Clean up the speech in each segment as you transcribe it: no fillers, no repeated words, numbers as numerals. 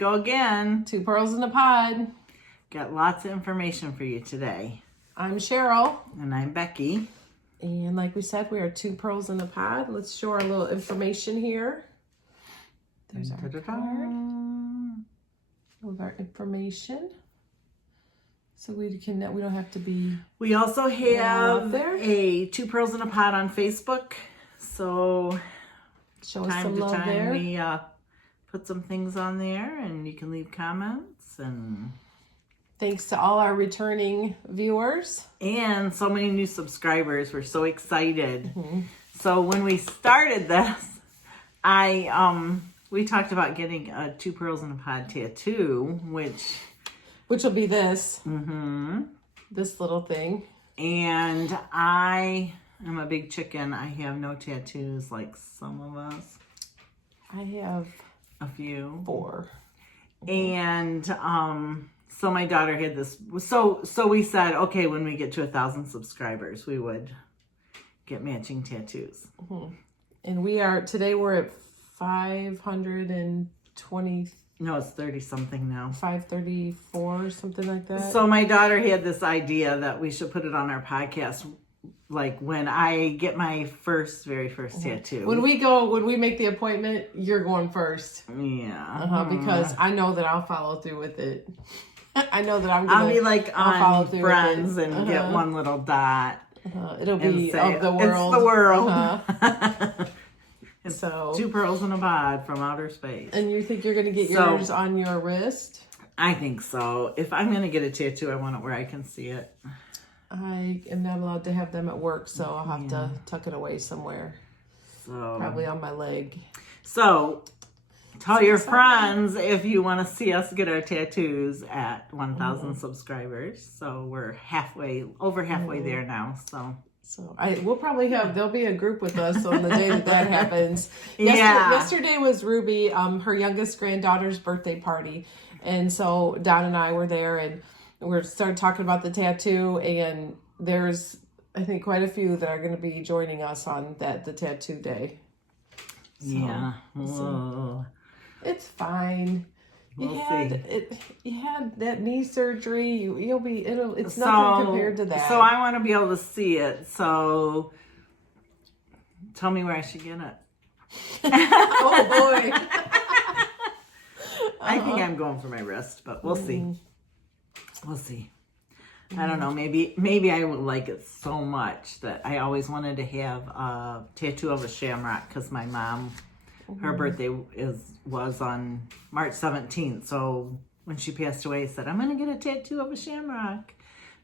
go again. 2 pearls in a pod. Got lots of information for you today. I'm Cheryl. And I'm Becky. And like we said, we are 2 pearls in a pod. Let's show our little information here. There's our card with our information. So we don't have to be. We also have a 2 Pearls in a Pod on Facebook. So show us some love there. We put some things on there, and you can leave comments. And thanks to all our returning viewers and so many new subscribers. We're so excited. So when we started this, we talked about getting a 2 Pearls in a Pod tattoo, which will be this. This little thing. And I am a big chicken. I have no tattoos like some of us. I have a few. 4. And so my daughter had this. So we said, okay, when we get to 1,000 subscribers, we would get matching tattoos. And today we're at 520. No, it's 30 something now. 534 or something like that. So my daughter had this idea that we should put it on our podcast, like when I get my very first tattoo. When we make the appointment, you're going first. Yeah. Because I know that I'll follow through with it. I know that I'll be like on Friends and get one little dot. It'll be of the world. It's the world. So 2 Pearls in a Pod from outer space. And you think you're going to get yours on your wrist? I think so. If I'm going to get a tattoo, I want it where I can see it. I am not allowed to have them at work, so I'll have to tuck it away somewhere. So probably on my leg. So tell your friends if you want to see us get our tattoos at 1,000 subscribers. So we're over halfway there now. So we'll probably there'll be a group with us on the day that happens. Yesterday was Ruby, her youngest granddaughter's birthday party. And so Don and I were there and we started talking about the tattoo, and there's, I think, quite a few that are going to be joining us on the tattoo day. So, it's fine. You had that knee surgery. It's nothing compared to that. So I want to be able to see it. So tell me where I should get it. Oh boy. I think I'm going for my wrist, but we'll see. We'll see. I don't know. Maybe I would like it so much that I always wanted to have a tattoo of a shamrock because my mom, her birthday was on March 17th. So when she passed away, I said, I'm going to get a tattoo of a shamrock.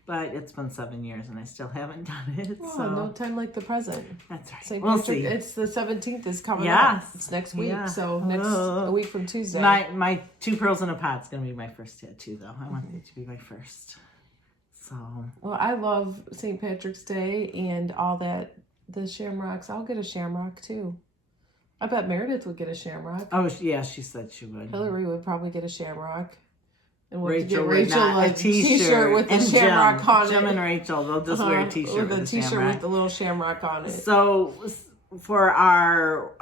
But it's been 7 years and I still haven't done it. Oh, so no time like the present. That's right. We'll see. It's the 17th is coming up. It's next week. Yeah. So a week from Tuesday. My 2 Pearls in a Pod is going to be my first tattoo, though. I want it to be my first. So. Well, I love St. Patrick's Day and all that. The shamrocks. I'll get a shamrock too. I bet Meredith would get a shamrock. Oh, yeah, she said she would. Hillary would probably get a shamrock. And Rachel a t-shirt with the shamrock on it. Jim and Rachel, they'll just wear a t-shirt with a t-shirt with the little shamrock on it. So for our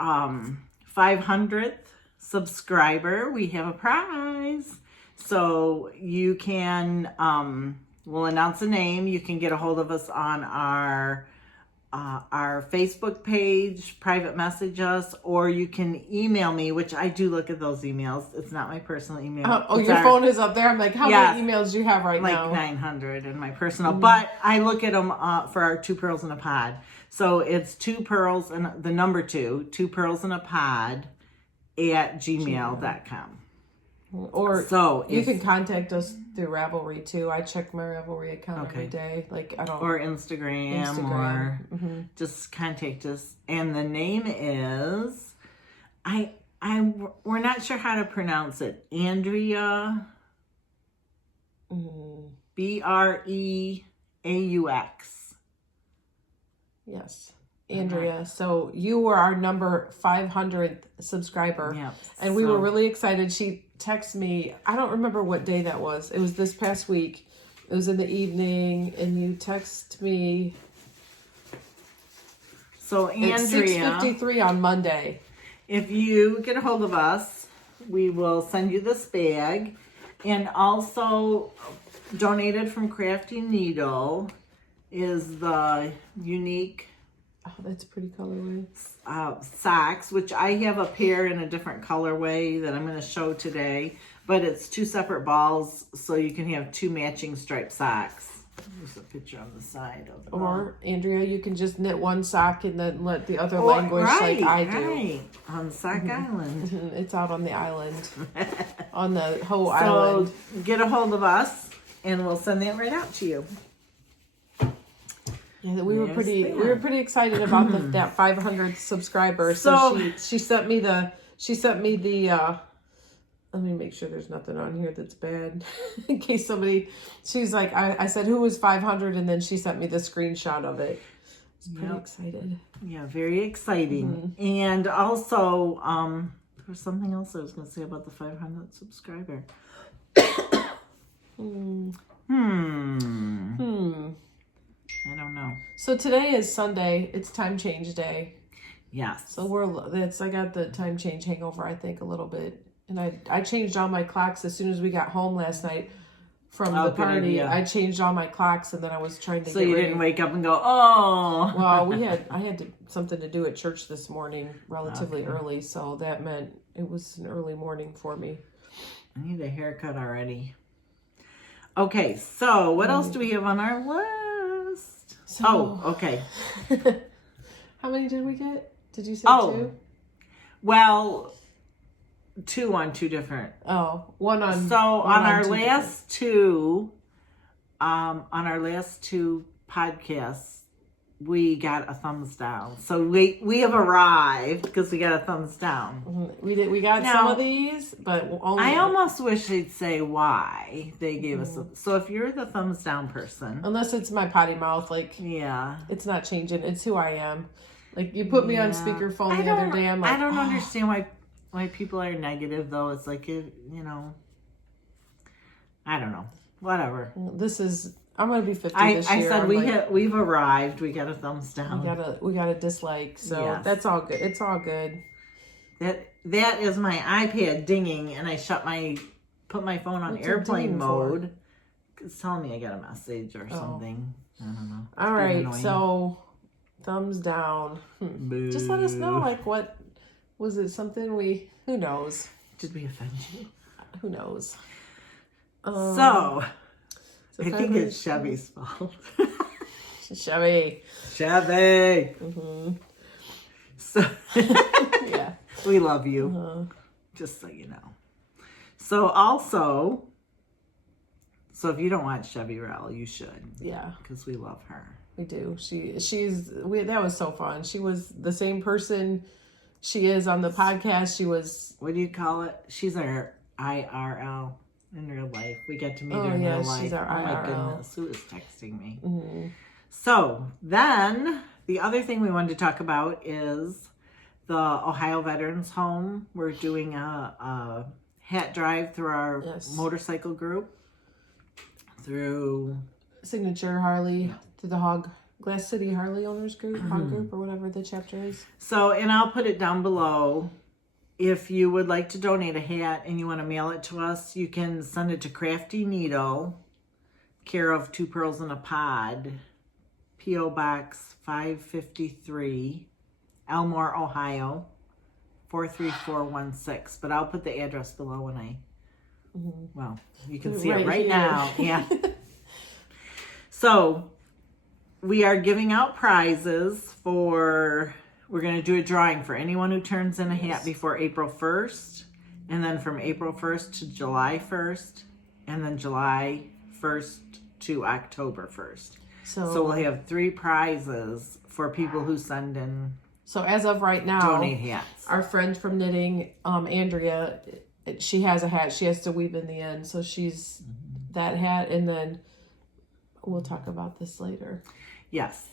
500th subscriber, we have a prize. So you can, we'll announce a name. You can get a hold of us on our Facebook page, private message us, or you can email me, which I do look at those emails. It's not my personal email. Your phone is up there. I'm like, how many emails do you have now? Like 900 in my personal. But I look at them for our 2 Pearls in a Pod. So it's 2 Pearls and the number 2 Pearls in a Pod at gmail.com. Or you can contact us through Ravelry too. I check my Ravelry account every day. Or Instagram. Or just contact us. And the name is we're not sure how to pronounce it. Andrea Breaux. Yes. Andrea. So you were our number 500th subscriber. Yep. And we were really excited. She texted me. I don't remember what day that was. It was this past week. It was in the evening. And you texted me. So Andrea. At 6:53 on Monday. If you get a hold of us, we will send you this bag. And also donated from Crafty Needle is the unique that's pretty colorway. Socks, which I have a pair in a different colorway that I'm going to show today. But it's 2 separate balls, so you can have 2 matching striped socks. There's a picture on the side of it. Or, Andrea, you can just knit one sock and then let the other languish like I do. Right, on Sock Island. It's out on the island. On the whole So island. get a hold of us, and we'll send that right out to you. Yeah, we were pretty excited about that 500th subscriber. So she sent me the let me make sure there's nothing on here that's bad in case somebody. She's like, I said who was 500, and then she sent me the screenshot of it. I was pretty excited. Yeah, very exciting. And also, there was something else I was going to say about the 500th subscriber. I don't know. So today is Sunday. It's time change day. Yes. So I got the time change hangover, I think, a little bit. And I changed all my clocks as soon as we got home last night from the party. I changed all my clocks, and then I was trying to. So you didn't wake up and go, oh. Well, I had something to do at church this morning, relatively early, so that meant it was an early morning for me. I need a haircut already. Okay, so what else do we have on our list? Okay. How many did we get? Did you say 2? Well, 2 on 2 different. One on. So on our last two podcasts, we got a thumbs down. So we have arrived because we got a thumbs down. We got some of these, but only. I almost wish they'd say why they gave us. So if you're the thumbs down person, unless it's my potty mouth, it's not changing. It's who I am. Like you put me on speakerphone the other day. I'm like, I don't understand why people are negative though. It's like I don't know. Whatever. I'm gonna be 50 this year. I said we've arrived. We got a thumbs down. We got a dislike. So that's all good. It's all good. That is my iPad dinging, and I put my phone on airplane mode. It's telling me I got a message or something. I don't know. All right, so thumbs down. Just let us know, what was it? Something who knows? Did we offend you? Who knows? So I think it's Chevy's fault. Chevy. Mm-hmm. So yeah, we love you. Just so you know. So also, if you don't watch Chevy Rell, you should. Yeah, because we love her. We do. That was so fun. She was the same person she is on the podcast. She was. What do you call it? She's our IRL. In real life, we get to meet her in real life. She's our IRL. My goodness, who is texting me? So then, the other thing we wanted to talk about is the Ohio Veterans Home. We're doing a hat drive through our motorcycle group, through Signature Harley, through the Glass City Harley Owners Group, Hog Group, or whatever the chapter is. So, and I'll put it down below. If you would like to donate a hat and you want to mail it to us, you can send it to Crafty Needle, care of 2 Pearls in a Pod, P.O. Box 553, Elmore, Ohio, 43416. But I'll put the address below when I, well, you can see it right now. Yeah. So, we are giving out prizes for... We're going to do a drawing for anyone who turns in a hat before April 1st. And then from April 1st to July 1st. And then July 1st to October 1st. So we'll have 3 prizes for people who send in. So as of right now, donate hats. Our friend from knitting, Andrea, she has a hat. She has to weave in the end. So she's that hat. And then we'll talk about this later. Yes.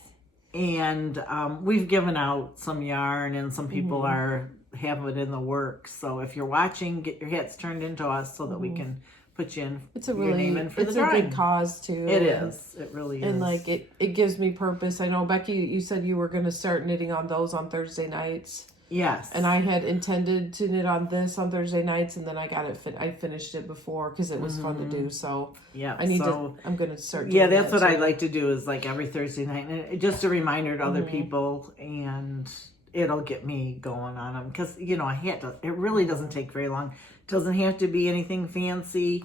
And we've given out some yarn, and some people have it in the works. So if you're watching, get your hats turned into us so that we can put you in. It's a good cause too. It is. It really is. And it gives me purpose. I know Becky, you said you were going to start knitting on those on Thursday nights. Yes. And I had intended to knit on this on Thursday nights, and then I got it. I finished it before because it was fun to do. So yeah, I need to. I'm gonna start. Yeah, that's what I like to do is like every Thursday night, and just a reminder to other people, and it'll get me going on them because I had to. It really doesn't take very long. It doesn't have to be anything fancy.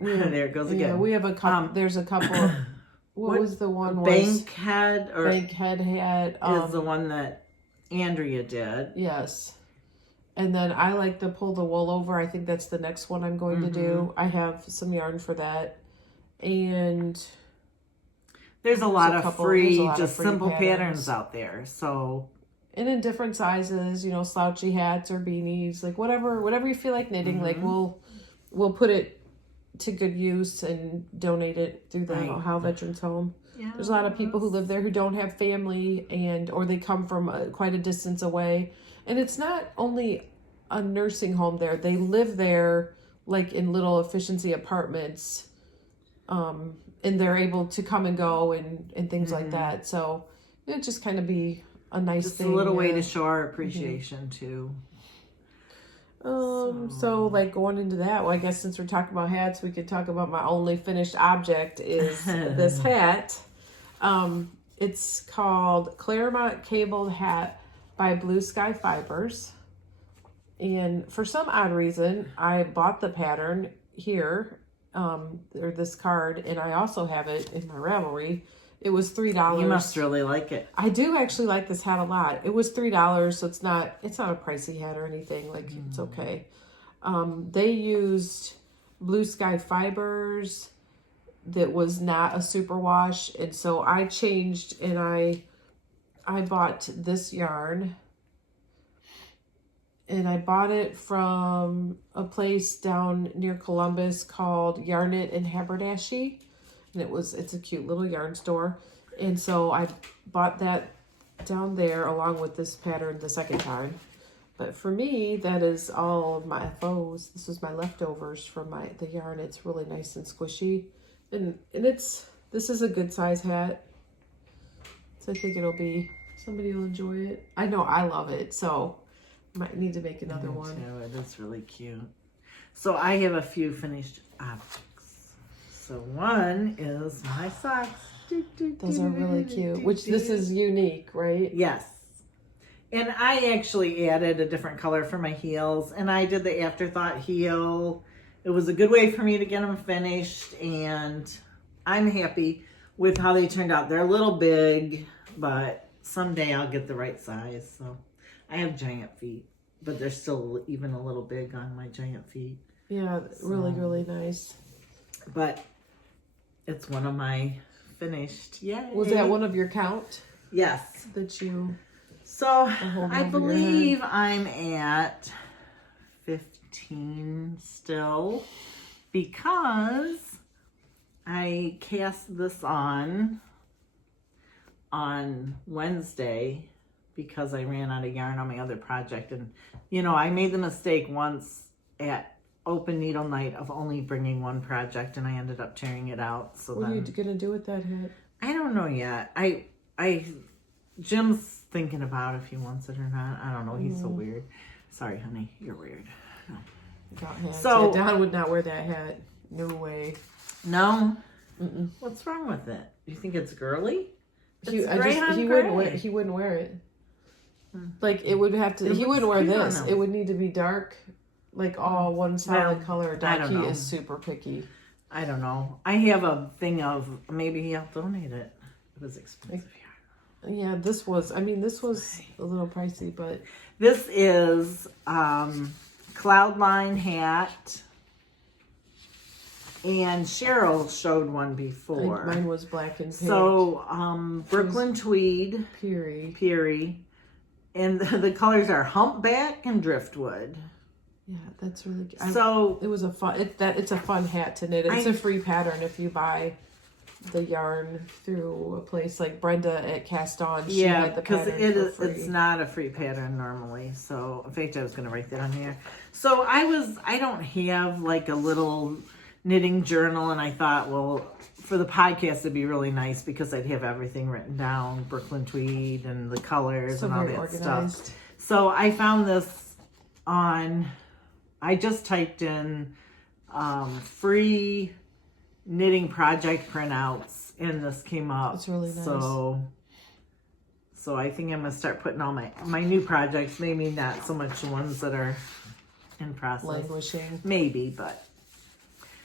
There it goes again. Yeah, we have a couple. There's a couple. Of, what was the one? Bankhead had is the one that Andrea did. Yes. And then I like to pull the wool over. I think that's the next one I'm going to do. I have some yarn for that. And there's a lot of free simple patterns out there. So, and in different sizes, slouchy hats or beanies, like whatever you feel like knitting, like we'll put it to good use and donate it through the Ohio Veterans Home. Yeah. There's a lot of people who live there who don't have family or they come from quite a distance away. And it's not only a nursing home there. They live there like in little efficiency apartments. And they're able to come and go and things like that. So it just kind of be a nice thing. It's a little way to show our appreciation too. So like going into that, well, I guess since we're talking about hats, we could talk about my only finished object is this hat. It's called Claremont Cabled Hat by Blue Sky Fibers. And for some odd reason, I bought the pattern here, or this card, and I also have it in my Ravelry. It was $3. You must really like it. I do actually like this hat a lot. It was $3, so it's not a pricey hat or anything. Like it's okay. They used Blue Sky Fibers that was not a superwash, and so I changed and I bought this yarn. And I bought it from a place down near Columbus called Yarn It and Haberdashery. And it's a cute little yarn store. And so I bought that down there along with this pattern the second time. But for me, that is all of my FOs. This was my leftovers from the yarn. It's really nice and squishy. And this is a good size hat. So I think somebody will enjoy it. I know I love it, so might need to make another one. It is really cute. So I have a few finished objects. So one is my socks. Those are really cute. Which this is unique, right? Yes. And I actually added a different color for my heels. And I did the afterthought heel. It was a good way for me to get them finished. And I'm happy with how they turned out. They're a little big, but someday I'll get the right size. So I have giant feet, but they're still even a little big on my giant feet. Yeah, really, really nice. But it's one of my finished. Yeah. Was that one of your count? Yes. So I believe I'm at 15 still because I cast this on Wednesday because I ran out of yarn on my other project. And, I made the mistake once at open needle night of only bringing one project, and I ended up tearing it out. So what are you gonna do with that hat? I don't know yet. Jim's thinking about if he wants it or not. I don't know. He's so weird. Sorry, honey, you're weird. No. So Don would not wear that hat. No way. No. What's wrong with it? Do you think it's girly? He wouldn't wear it. Like it would have to. He wouldn't wear this. It would need to be dark. Like all one solid color. He is super picky. I don't know. I have a thing of maybe he'll donate it. It was expensive. Yeah, this was a little pricey, but this is Cloudline hat, and Cheryl showed one before. Mine was black and pink. So Brooklyn Tweed, Peary, and the colors are Humpback and Driftwood. Yeah, that's really good. So it was a fun. It's a fun hat to knit. It's a free pattern if you buy the yarn through a place like Brenda at Cast On. Yeah, because it's not a free pattern normally. So in fact, I was going to write that on here. So I don't have like a little knitting journal, and I thought, well, for the podcast, it'd be really nice because I'd have everything written down, Brooklyn tweed and the colors So and all very that organized. stuff. So I found this I just typed in free knitting project printouts, and this came up. It's really nice. So I think I'm gonna start putting all my new projects, maybe not so much the ones that are in process. Languishing. Maybe, but.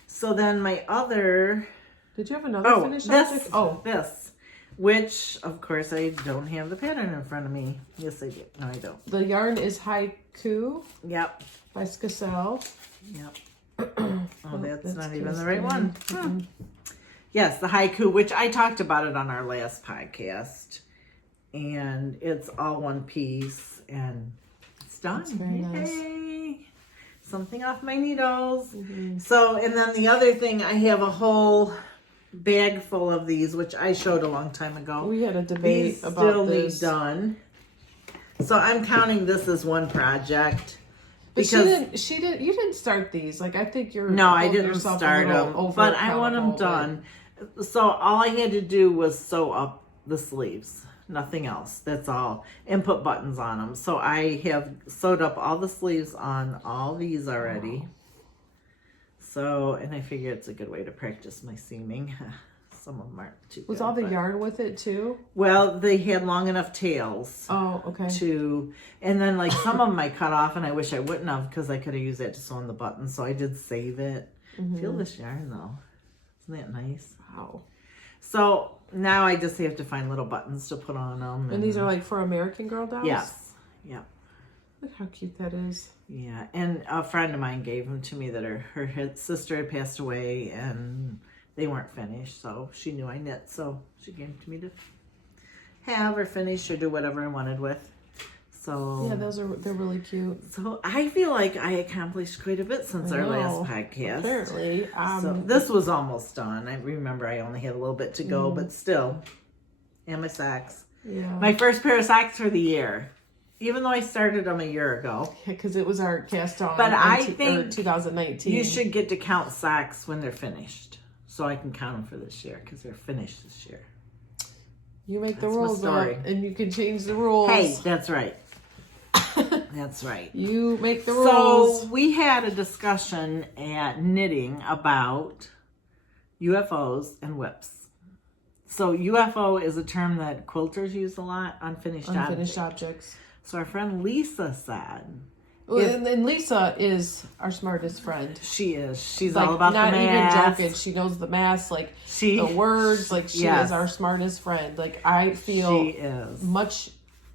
So then my other... Did you have another finished object? This. Which, of course, I don't have the pattern in front of me. Yes, I do. No, I don't. The yarn is Haiku Yep. by Skacel. Yep. Oh, that's not even the right Kingston. one. Yes, the Haiku, which I talked about it on our last podcast. And it's all one piece, and it's done. That's very nice. Yay. Something off my needles. So, and then the other thing, I have a whole bag full of these, which I showed a long time ago. We had a debate These about still this. need done. So I'm counting this as one project. But she didn't. You didn't start these. Like I think you're. No, I holding didn't yourself start a little them, over but I want them accountable, done. So all I had to do was sew up the sleeves. Nothing else. That's all. And put buttons on them. So I have sewed up all the sleeves on all these already. Wow. So, and I figure it's a good way to practice my seaming. Some of them aren't too Was good, all the but- yarn with it too? Well, they had long enough tails Oh, okay. to, and then like some of them I cut off, and I wish I wouldn't have because I could have used that to sew on the buttons. So I did save it. Feel this yarn though. Isn't that nice? Wow. So now I just have to find little buttons to put on them. And these are like for American Girl dolls? Yes. Yeah. Look how cute that is. Yeah. And a friend of mine gave them to me that her sister had passed away and they weren't finished. So she knew I knit. So she gave them to me to have or finish or do whatever I wanted with. So Yeah, they're really cute. So I feel like I accomplished quite a bit since our last podcast. Apparently. So this was almost done. I remember I only had a little bit to go, but still. And my socks. Yeah. My first pair of socks for the year. Even though I started them a year ago. Because it was our cast on. But I think 2019. You should get to count socks when they're finished. So I can count them for this year because they're finished this year. You make the That's my rules story. up and you can change the rules. Hey, that's right. That's right. You make the rules. So we had a discussion at knitting about UFOs and whips. So UFO is a term that quilters use a lot, unfinished Objects. So our friend Lisa said, Well, and Lisa is our smartest friend. she is. She's Like, all about not the even math. joking. She knows the math, like She, the words. Like she Yes. is our smartest friend. Like I feel she is. much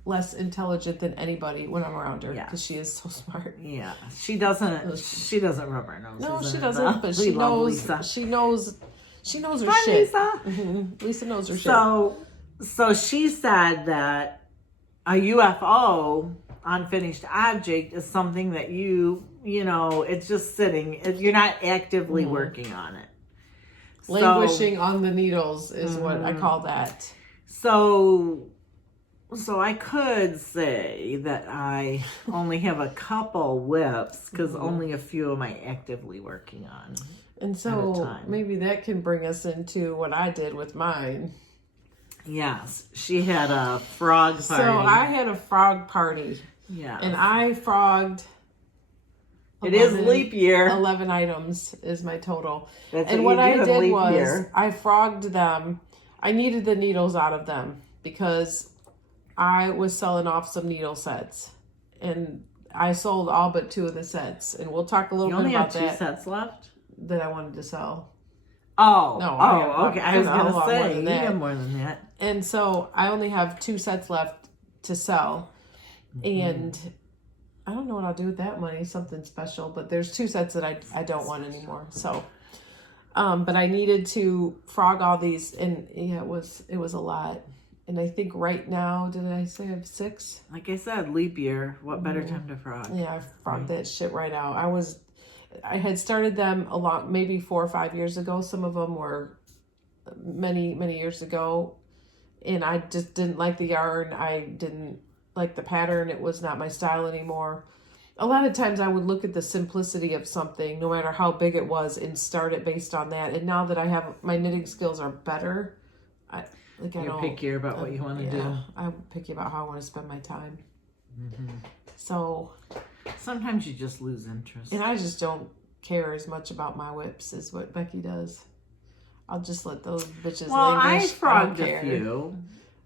less intelligent than anybody when I'm around her Yeah. because she is so smart. Yeah, she doesn't. She doesn't rub her nose. No, she in it, doesn't. though. But We she love knows. Lisa. She knows. She knows her Hi, shit. Lisa. Lisa knows her shit. So she said that a UFO, unfinished object, is something that you know, it's just sitting. You're not actively working on it. Languishing on the needles is what I call that. So I could say that I only have a couple whips because only a few am I actively working on. And At a so time. maybe that can bring us into what I did with mine. Yes, she had a frog party. So I had a frog party. Yeah. And I frogged. It is leap year. 11 items is my total. That's And what what you I do in did leap was year. I frogged them. I needed the needles out of them because I was selling off some needle sets. And I sold all but 2 of the sets. And we'll talk a little You bit only have about 2 that sets left? that I wanted to sell. Oh. No, I have- okay. I was I have a going lot to more say, than you that. have more than that. And so I only have 2 sets left to sell. And I don't know what I'll do with that money, something special, but there's 2 sets that I don't want anymore. So, but I needed to frog all these, and yeah, it was a lot. And I think right now, did I say I have 6? Like I said, leap year. What better time to frog? Yeah, I frogged that shit right out. I had started them maybe 4 or 5 years ago. Some of them were many, many years ago. And I just didn't like the yarn. I didn't like the pattern. It was not my style anymore. a lot of times I would look at the simplicity of something, no matter how big it was, and start it based on that. And now that I have my knitting skills are better, You're pickier about what you want to do. I'm picky about how I want to spend my time. So sometimes you just lose interest. And I just don't care as much about my whips as what Becky does. I'll just let those bitches languish. I frogged a few.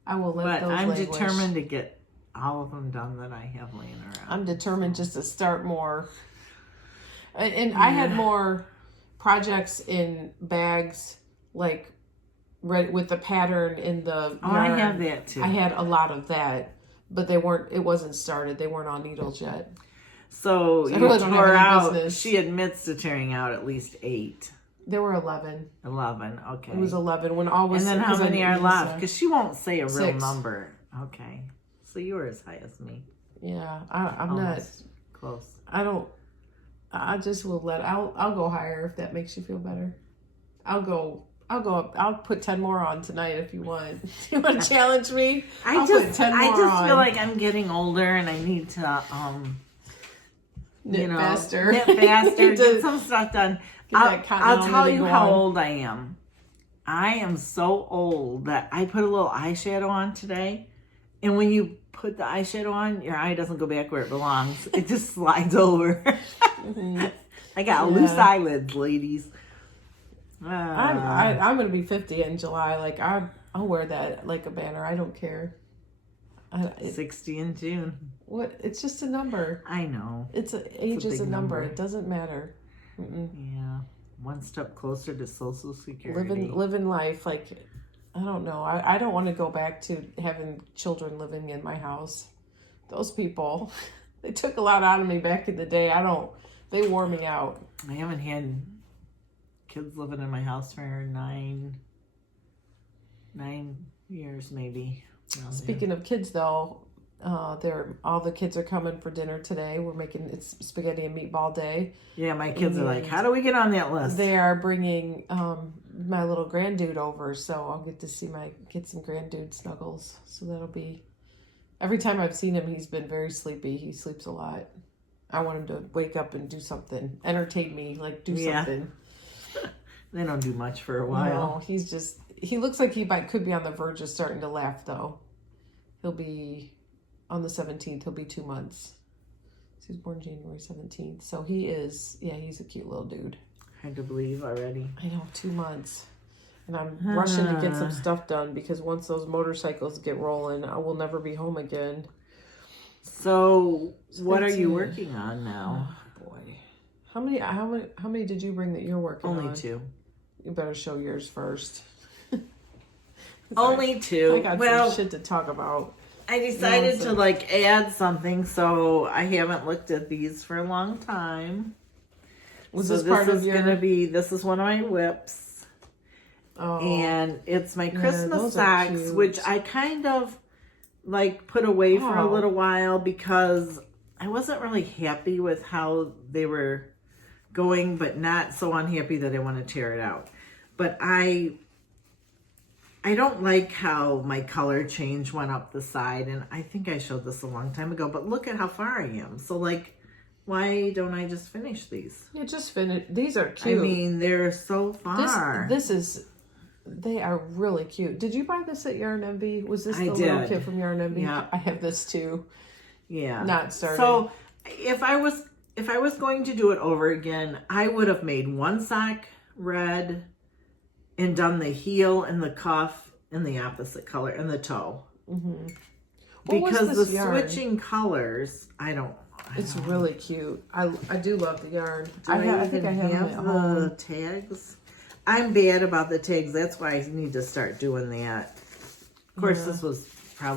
I will let those I'm languish. determined to get all of them done that I have laying around. I'm determined just to start more. And I had more projects in bags, like with the pattern in the yarn. I have that too. I had a lot of that, but it wasn't started. They weren't on needles yet. So you really don't have tore any out, business. She admits to tearing out at least 8. There were 11. 11, okay. It was 11 when all was. And then how many are left? Because she won't say a real 6. number. Okay. So you were as high as me. Yeah, I'm Almost not. Close. I just will I'll go higher if that makes you feel better. I'll go up. I'll put 10 more on tonight if you want. You want to challenge me? I just feel like I'm getting older and I need to knit faster. Get some stuff done. I'll tell you how on. old I am. I am so old that I put a little eyeshadow on today, and when you put the eyeshadow on, your eye doesn't go back where it belongs. It just slides over. I got loose eyelids, ladies. I'm gonna be 50 in July. Like I'll wear that like a banner. I don't care. 60 in June. What? It's just a number. I know. Age is a number. It doesn't matter. Yeah, one step closer to Social Security. Living life. Like, I don't know. I don't want to go back to having children living in my house. Those people, they took a lot out of me back in the day. They wore me out. I haven't had kids living in my house for 9 years maybe. Speaking of kids though, all the kids are coming for dinner today. It's spaghetti and meatball day. Yeah, my kids are like, how do we get on that list? They are bringing my little granddude over, so I'll get to get some granddude snuggles. So that'll be. Every time I've seen him, he's been very sleepy. He sleeps a lot. I want him to wake up and do something, entertain me, like do something. They don't do much for a while. No, he looks like he could be on the verge of starting to laugh though. He'll be on the 17th. He'll be 2 months. He was born January 17th. So he's a cute little dude. Hard to believe already. I know, 2 months. And I'm rushing to get some stuff done because once those motorcycles get rolling, I will never be home again. So what are you working on now? Oh, boy. How many did you bring that you're working on? Only 2. You better show yours first. Only 2. I got some shit to talk about. I decided to add something, so I haven't looked at these for a long time. Was this part of your? This is one of my whips, and it's my Christmas socks, which I kind of put away for a little while because I wasn't really happy with how they were going, but not so unhappy that I want to tear it out. But I don't like how my color change went up the side, and I think I showed this a long time ago, but look at how far I am. So, why don't I just finish these? Yeah, just finish. These are cute. I mean, they're so far. They are really cute. Did you buy this at Yarn Envy? Was this the little kit from Yarn Envy? Yeah. I have this too. Yeah. Not started. So, if I was going to do it over again, I would have made one sock red and done the heel and the cuff in the opposite color and the toe. Mm-hmm. Because the switching colors, it's really cute. I do love the yarn. I think I have the tags. I'm bad about the tags. That's why I need to start doing that. Of course, this was before.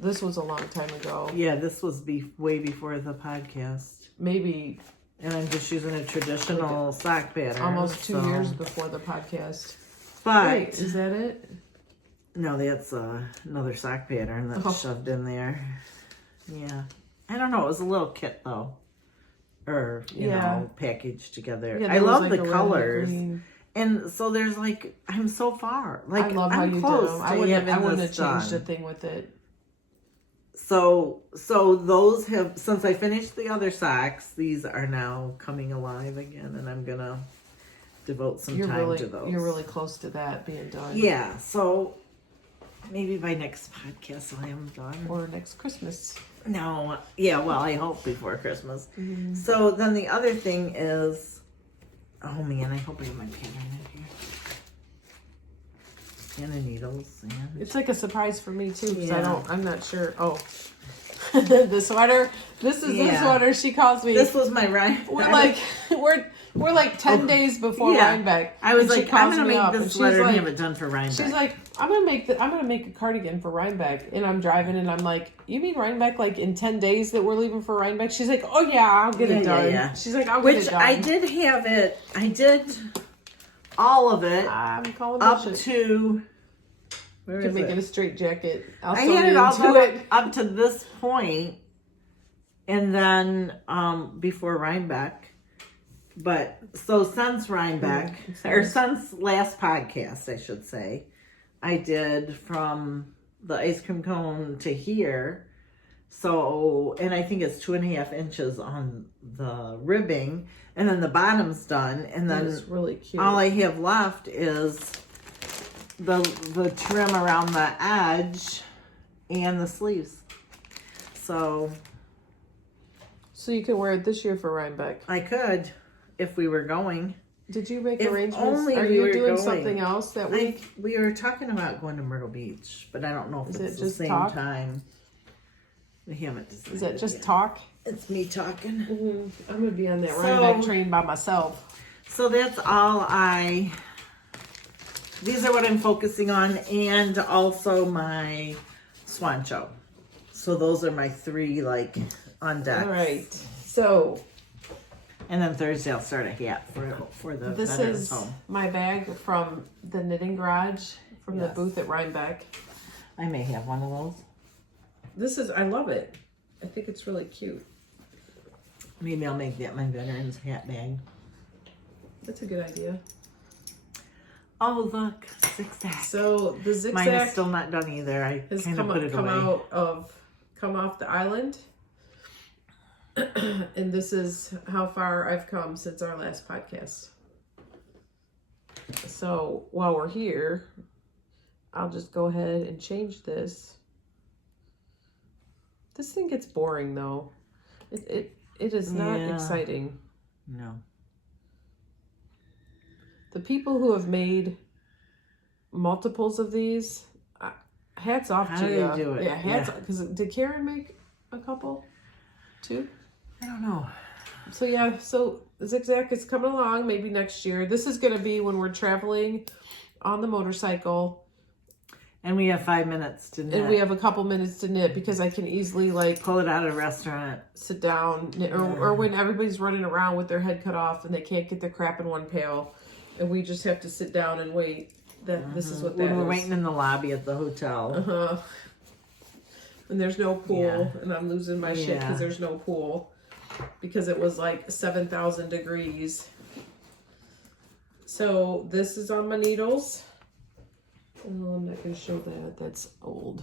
This was a long time ago. Yeah, this was way before the podcast. Maybe. And I'm just using a traditional sock pattern. Almost 2 years before the podcast. But wait, is that it? No, that's another sock pattern that's shoved in there. Yeah. I don't know. It was a little kit, though. Or, you know, packaged together. Yeah, I love the colors. And so there's I'm so far. I love how you did them. I wouldn't have changed a thing with it. So those have, since I finished the other socks, these are now coming alive again, and I'm gonna devote some time to those. You're really close to that being done. Yeah, so maybe by next podcast I am done. Or next Christmas. No, yeah, well, I hope before Christmas. So then the other thing is, oh man, I hope I have my pattern in here. And the needles. And It's like a surprise for me too, because Yeah. I'm not sure. Oh, the sweater. This is the Yeah. sweater she calls me. this was my right. We're like 10 days before Yeah. Rhinebeck. I was and she like, I'm calls gonna me up, make and this she's sweater and like- have it done for Rhinebeck. She's like, I'm gonna make a cardigan for Rhinebeck, and I'm driving, and I'm like, you mean Rhinebeck like in 10 days that we're leaving for Rhinebeck? She's like, oh yeah, I'll get it done. Yeah. She's like, I'll get Which it done. I did have it. I did all of it I'm calling up bullshit. to. Where You can is make it? it a straight jacket. I'll I sew had you it all into done it. up to this point, and then before Rhinebeck. But so since Rhinebeck, or since last podcast, I should say, I did from the ice cream cone to here. So, and I think it's 2.5 inches on the ribbing, and then the bottom's done, and then It's really cute. all I have left is the trim around the edge and the sleeves. So you can wear it this year for Rhinebeck. I could, if we were going. Did you make If arrangements? only Are we you were doing going. something else that week? We were talking about going to Myrtle Beach, but I don't know if Is it's it the just same talk? time. We haven't decided. Is that just yet. talk? It's me talking. I'm gonna be on that So- Rhinebeck train by myself. So that's all these are what I'm focusing on, and also my swan show. So those are my 3 like on deck. All right. So And then Thursday I'll start a hat for the this veterans is home. my bag from the knitting garage from the Yes. booth at Rhinebeck. I may have one of those. I love it. I think it's really cute. Maybe I'll make that my veterans hat bag. That's a good idea. Oh look, zigzag. So the Mine is zigzag still not done either. I has kind of put it away. come off the island. And this is how far I've come since our last podcast. So while we're here, I'll just go ahead and change this. This thing gets boring though. It is not Yeah. exciting. No. The people who have made multiples of these, hats off How to do you. they do it? Yeah, hats. Yeah. Because did Karen make a couple? 2? I don't know. So yeah, so zigzag is coming along. Maybe next year. This is going to be when we're traveling on the motorcycle, And we have 5 minutes to knit. and we have a couple minutes to knit because I can easily like pull it out of a restaurant. sit down, knit, or when everybody's running around with their head cut off and they can't get their crap in one pail, and we just have to sit down and wait. That this is what that When we're is. waiting in the lobby at the hotel. Uh-huh. And there's no pool, Yeah. and I'm losing my shit Yeah. because there's no pool because it was like 7,000 degrees. So this is on my needles. Oh, I'm not gonna show that. That's old.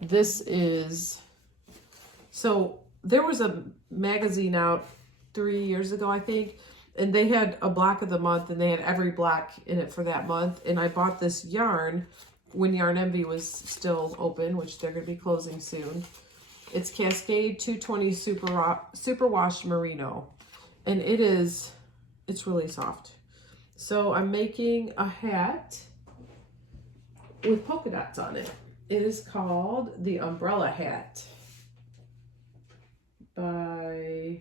This is. So there was a magazine out 3 years ago, I think, and they had a block of the month, and they had every block in it for that month. And I bought this yarn when Yarn Envy was still open, which they're going to be closing soon. It's Cascade 220 Super Wash Merino, and it's really soft. So I'm making a hat with polka dots on it. It is called the Umbrella Hat by,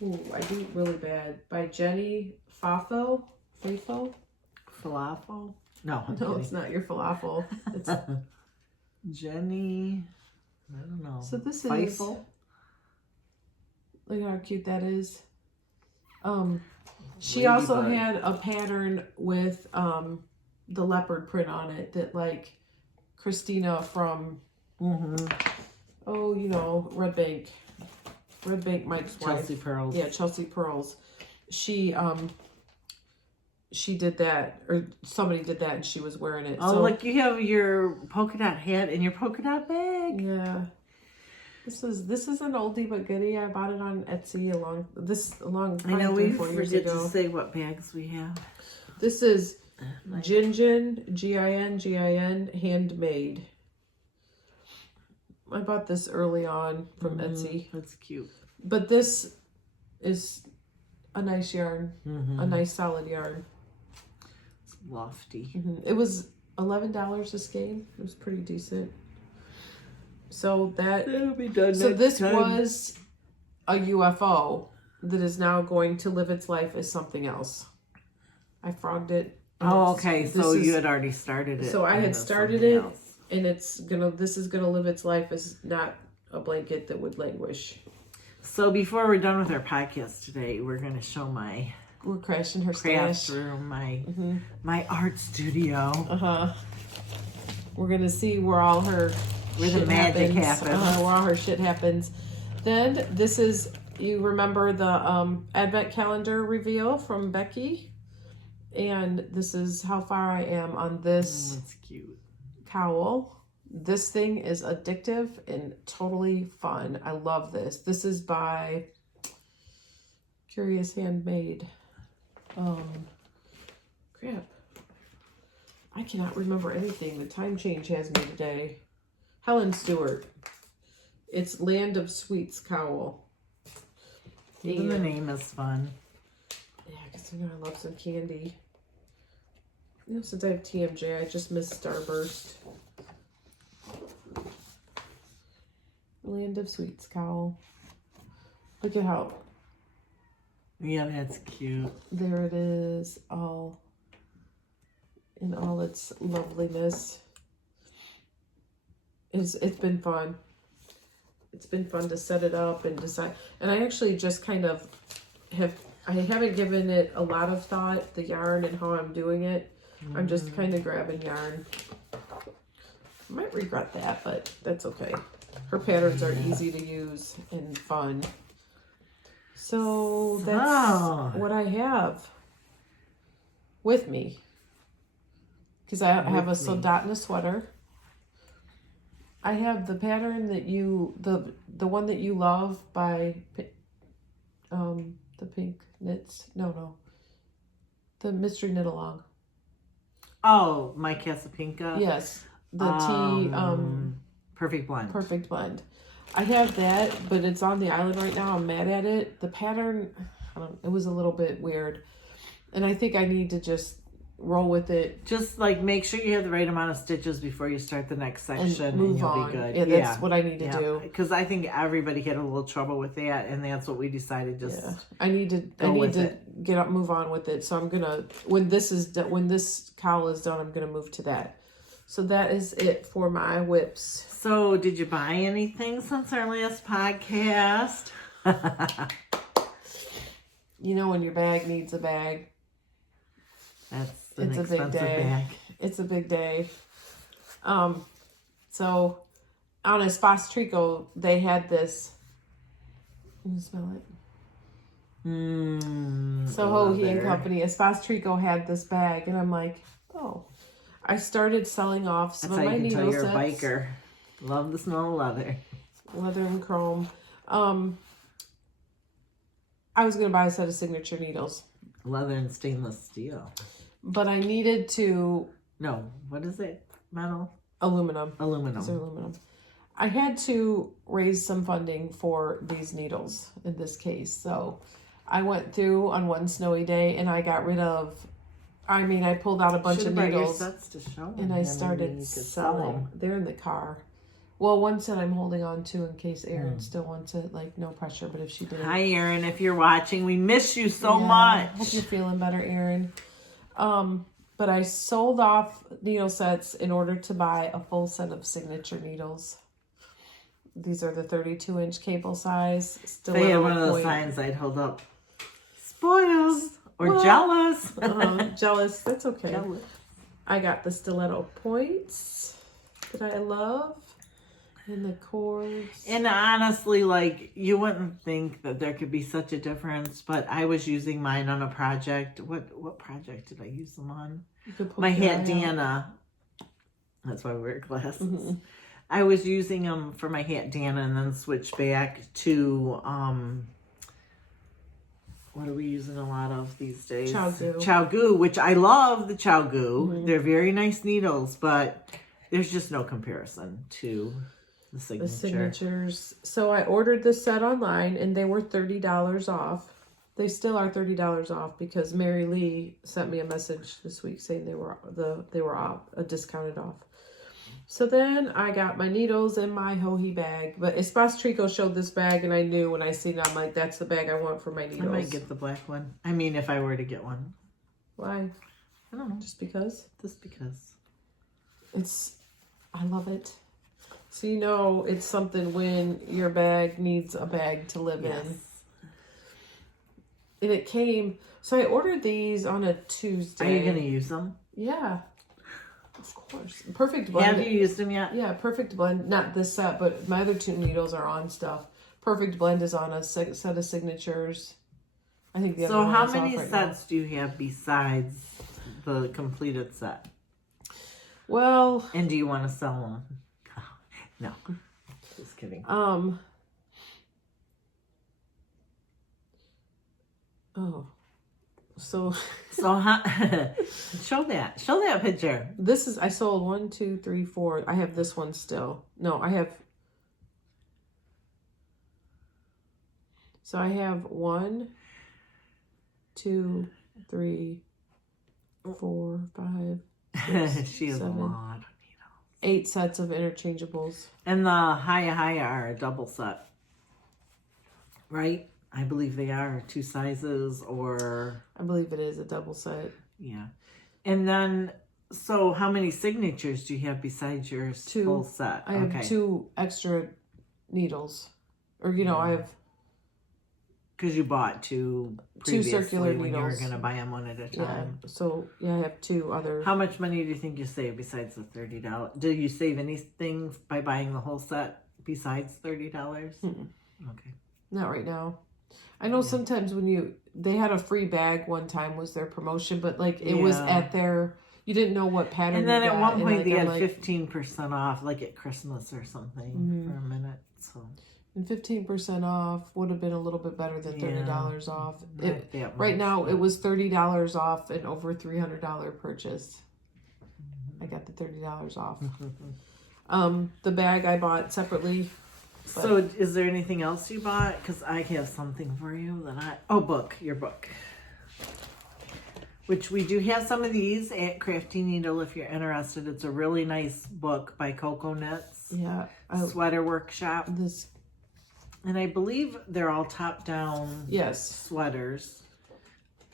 I do really bad, by Jenny Fafo. Falafel? No, I'm No, kidding. it's not your falafel. It's Jenny. I don't know. So this is, Feifel? look how cute that is. She also Ladybug. had a pattern with the leopard print on it that like Christina from Red Bank Mike's wife. Chelsea Pearls. Yeah, Chelsea Pearls. She she did that, or somebody did that, and she was wearing it. Oh, so, look, you have your polka dot hat and your polka dot bag. Yeah. This is an oldie but goodie. I bought it on Etsy a long I know we 4 years forget ago. to say what bags we have. This is Gingin, Gin, handmade. I bought this early on from Etsy. That's cute. But this is a nice yarn, a nice solid yarn. It's lofty. It was $11 a skein. It was pretty decent. So that'll be done. So this was a UFO that is now going to live its life as something else. I frogged it. Oh, okay. So you had already started it. So I had started it, and this is gonna live its life as not a blanket that would languish. So before we're done with our podcast today, we're gonna show we're crashing her craft stash room, my art studio. We're gonna see where all her the magic happens. Where all her shit happens. Then this is, you remember the advent calendar reveal from Becky, and this is how far I am on this. That's cute. Cowl. This thing is addictive and totally fun. I love this. This is by Curious Handmade. Crap. I cannot remember anything. The time change has me today. Helen Stewart. It's Land of Sweets cowl. Even the name is fun. Yeah, because I know I love some candy. You know, since I have TMJ, I just miss Starburst. Land of Sweets cowl. Look at how. Yeah, that's cute. There it is, all in all its loveliness. It's been fun. It's been fun to set it up and decide. And I actually just kind of I haven't given it a lot of thought, the yarn and how I'm doing it. I'm just kind of grabbing yarn. I might regret that, but that's okay. Her patterns are easy to use and fun. So that's what I have with me. Because I have a Soldotna sweater. I have the pattern that the one that you love by the Pink Knits. No. The Mystery Knit Along. Oh, my Casapinka. Yes. The tea Perfect Blend. Perfect Blend. I have that, but it's on the island right now. I'm mad at it. The pattern, it was a little bit weird. And I think I need to just roll with it. Just like make sure you have the right amount of stitches before you start the next section and you'll be good. Yeah, that's what I need to do. Because I think everybody had a little trouble with that, and that's what we decided. I need to move on with it. So I'm gonna, when this cowl is done, I'm gonna move to that. So that is it for my whips. So did you buy anything since our last podcast? You know when your bag needs a bag. It's a big day. Bag. It's a big day. So on Espace Trico, they had this. Can you smell it? Soho He and Company. Espace Trico had this bag, and I'm like, oh. I started selling off some of my needle sets. That's how you can tell you're a biker. Love the smell of leather. Leather and chrome. I was going to buy a set of signature needles. Leather and stainless steel. But I needed to... No, what is it? Metal? Aluminum. Aluminum. These are aluminum. I had to raise some funding for these needles in this case. So I went through on one snowy day and I got rid of... I pulled out a bunch of needles. Your sets to show and I started selling. They're in the car. Well, one set I'm holding on to in case Erin still wants it. Like, no pressure, but if she did. Hi, Erin. If you're watching, we miss you so much. I hope you're feeling better, Erin. But I sold off needle sets in order to buy a full set of signature needles. These are the 32-inch cable size. They had one of those signs I'd hold up. Spoiled or jealous. Jealous. That's okay. Jealous. I got the stiletto points that I love. And the cords. And honestly, like, you wouldn't think that there could be such a difference, but I was using mine on a project. What project did I use them on? My Hat Dana. That's why we wear glasses. Mm-hmm. I was using them for my Hat Dana and then switched back to, what are we using a lot of these days? Chow Goo, which I love the Chow Goo. Mm-hmm. They're very nice needles, but there's just no comparison to the signatures. So I ordered this set online and they were $30 off. They still are $30 off because Mary Lee sent me a message this week saying they were off, discounted off. So then I got my needles in my Hohi bag, but Espas Trico showed this bag and I knew when I seen it, I'm like, that's the bag I want for my needles. I might get the black one. I mean, if I were to get one. Why? I don't know. Just because? Just because. I love it. So you know it's something when your bag needs a bag to live in. And it came, so I ordered these on a Tuesday. Are you going to use them? Yeah. Of course. Perfect Blend. Have you used them yet? Yeah, Perfect Blend. Not this set, but my other two needles are on stuff. Perfect Blend is on a set of signatures. I think the other So how one's many off right sets do you have besides the completed set? Well. And do you want to sell them? No. Just kidding. Oh. So how, show that picture. I sold 1, 2, 3, 4. I have this one still. No, I have 1, 2, 3, 4, 5, 6, she has 7, a lot of needles. 8 sets of interchangeables. And the Haya are a double set, right? I believe they are 2 sizes, or I believe it is a double set. Yeah. And then, so how many signatures do you have besides your full set? I have 2 extra needles. Or, I have... Because you bought 2 previously circular when needles. You were going to buy them one at a time. Yeah. So, I have 2 other... How much money do you think you save besides the $30? Do you save anything by buying the whole set besides $30? Mm-mm. Okay. Not right now. I know sometimes when they had a free bag one time was their promotion, but like it was at you didn't know what pattern. And then you at got, one point they had like, 15% off, like at Christmas or something for a minute. So. And 15% off would have been a little bit better than $30 off. Right now it was $30 off and over $300 purchase. I got the $30 off. The bag I bought separately. So is there anything else you bought? Because I have something for you that your book. Which we do have some of these at Crafty Needle if you're interested. It's a really nice book by Coco Knits. Yeah. Sweater Workshop. And I believe they're all top-down sweaters.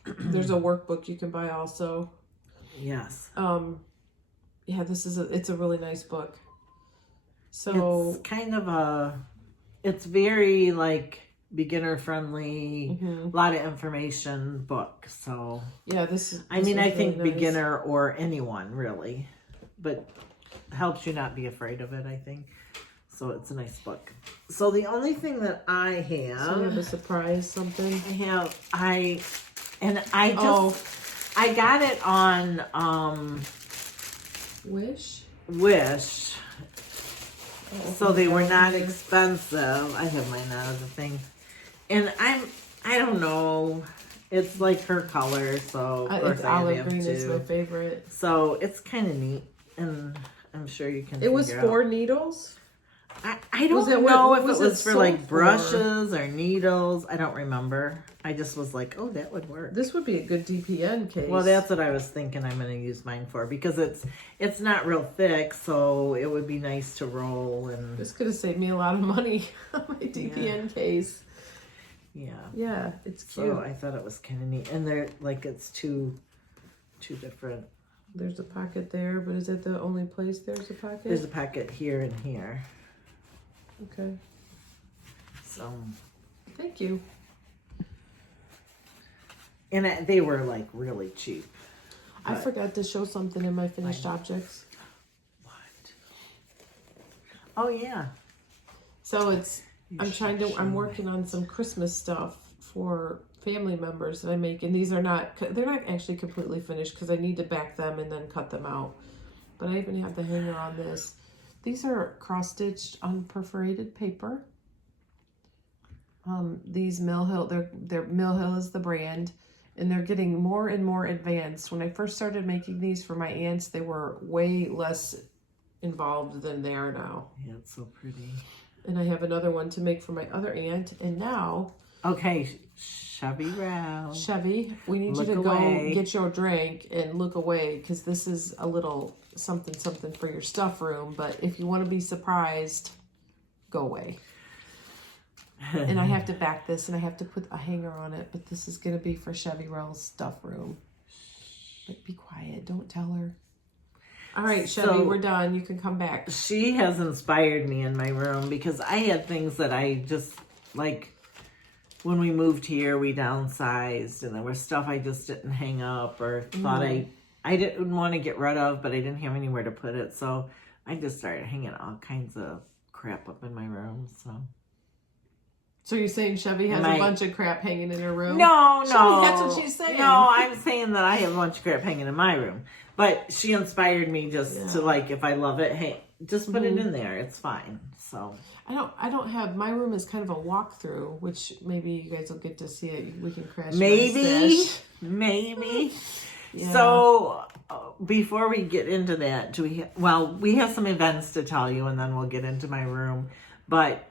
There's a workbook you can buy also. Yes. Yeah, it's a really nice book. So it's kind of it's very like beginner friendly, a lot of information book. So yeah, I think really nice. Beginner or anyone really, but helps you not be afraid of it, I think. So it's a nice book. So the only thing that I have, so you have a surprise something. I got it on Wish. So they were not expensive. I have mine out of the thing. And I don't know. It's like her color, so of course I olive green is my favorite. So it's kind of neat, and I'm sure you can. It was 4 needles. I don't know if it was for like brushes or needles. I don't remember. I just was like, oh, that would work. This would be a good DPN case. Well, that's what I was thinking I'm going to use mine for, because it's not real thick, so it would be nice to roll. And this could have saved me a lot of money on my DPN case. Yeah. Yeah, it's cute. So I thought it was kind of neat. And they're like, it's two different. There's a pocket there, but is that the only place there's a pocket? There's a pocket here and here. Okay. So. Thank you. And they were like really cheap. I forgot to show something in my finished objects. What? Oh, yeah. So I'm working on some Christmas stuff for family members that I make, and they're not actually completely finished because I need to back them and then cut them out. But I even have the hanger on this. These are cross-stitched unperforated paper. These Mill Hill, they're Mill Hill is the brand, and they're getting more and more advanced. When I first started making these for my aunts, they were way less involved than they are now. Yeah, it's so pretty. And I have another one to make for my other aunt, and now... Okay, Chevy Round. Chevy, we need you to go get your drink and look away, because this is a little something for your stuff room, but if you want to be surprised, go away. And I have to back this, and I have to put a hanger on it, but this is going to be for Chevy Rell's stuff room. But be quiet, don't tell her. All right, Chevy, we're done. You can come back. She has inspired me in my room because I had things that I just, like, when we moved here, we downsized, and there was stuff I just didn't hang up or thought I didn't want to get rid of, but I didn't have anywhere to put it. So I just started hanging all kinds of crap up in my room, So you're saying Chevy has a bunch of crap hanging in her room? No. Chevy, that's what she's saying. No, I'm saying that I have a bunch of crap hanging in my room. But she inspired me just to, like, if I love it, hey, just put it in there. It's fine. So I don't have, my room is kind of a walkthrough, which maybe you guys will get to see it. We can crash maybe. Yeah. So before we get into that, we have some events to tell you, and then we'll get into my room. But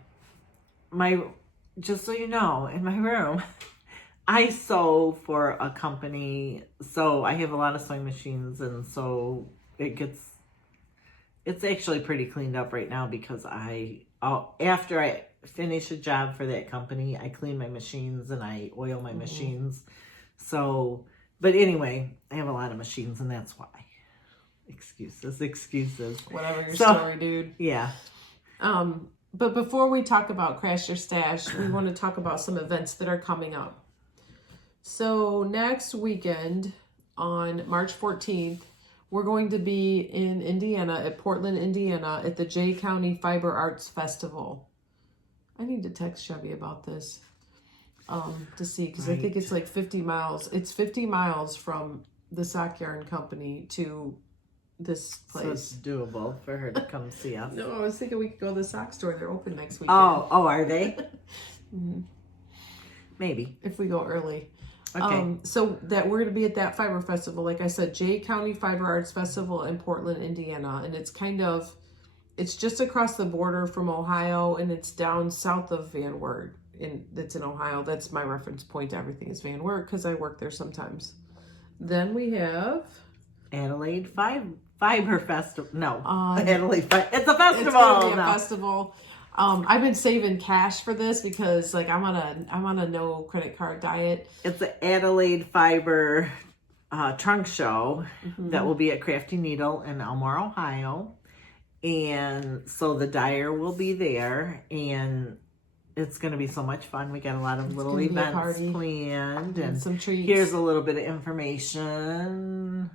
just so you know, in my room, I sew for a company. So I have a lot of sewing machines, and so it's actually pretty cleaned up right now because after I finish a job for that company, I clean my machines and I oil my machines. So, but anyway, I have a lot of machines, and that's why. Excuses. Whatever your story, dude. Yeah. But before we talk about Crash Your Stash, we want to talk about some events that are coming up. So next weekend on March 14th, we're going to be in Indiana, at Portland, Indiana, at the Jay County Fiber Arts Festival. I need to text Chevy about this to see, because I think it's like 50 miles. It's 50 miles from the sock yarn company to this place. So it's doable for her to come see us. No, I was thinking we could go to the sock store. They're open next weekend. Oh, are they? Maybe. If we go early. Okay. So that we're going to be at that fiber festival. Like I said, Jay County Fiber Arts Festival in Portland, Indiana. And it's just across the border from Ohio, and it's down south of Van Wert. That's in Ohio. That's my reference point to everything is Van Wert, because I work there sometimes. Then we have Adelaide Fiber Festival. No, Adelaide It's a festival. It's going to be a festival. I've been saving cash for this because, like, I'm on a no credit card diet. It's the Adelaide Fiber trunk show that will be at Crafty Needle in Elmore, Ohio, and so the dyer will be there, and it's going to be so much fun. We got a lot of little events planned, and some treats. Here's a little bit of information.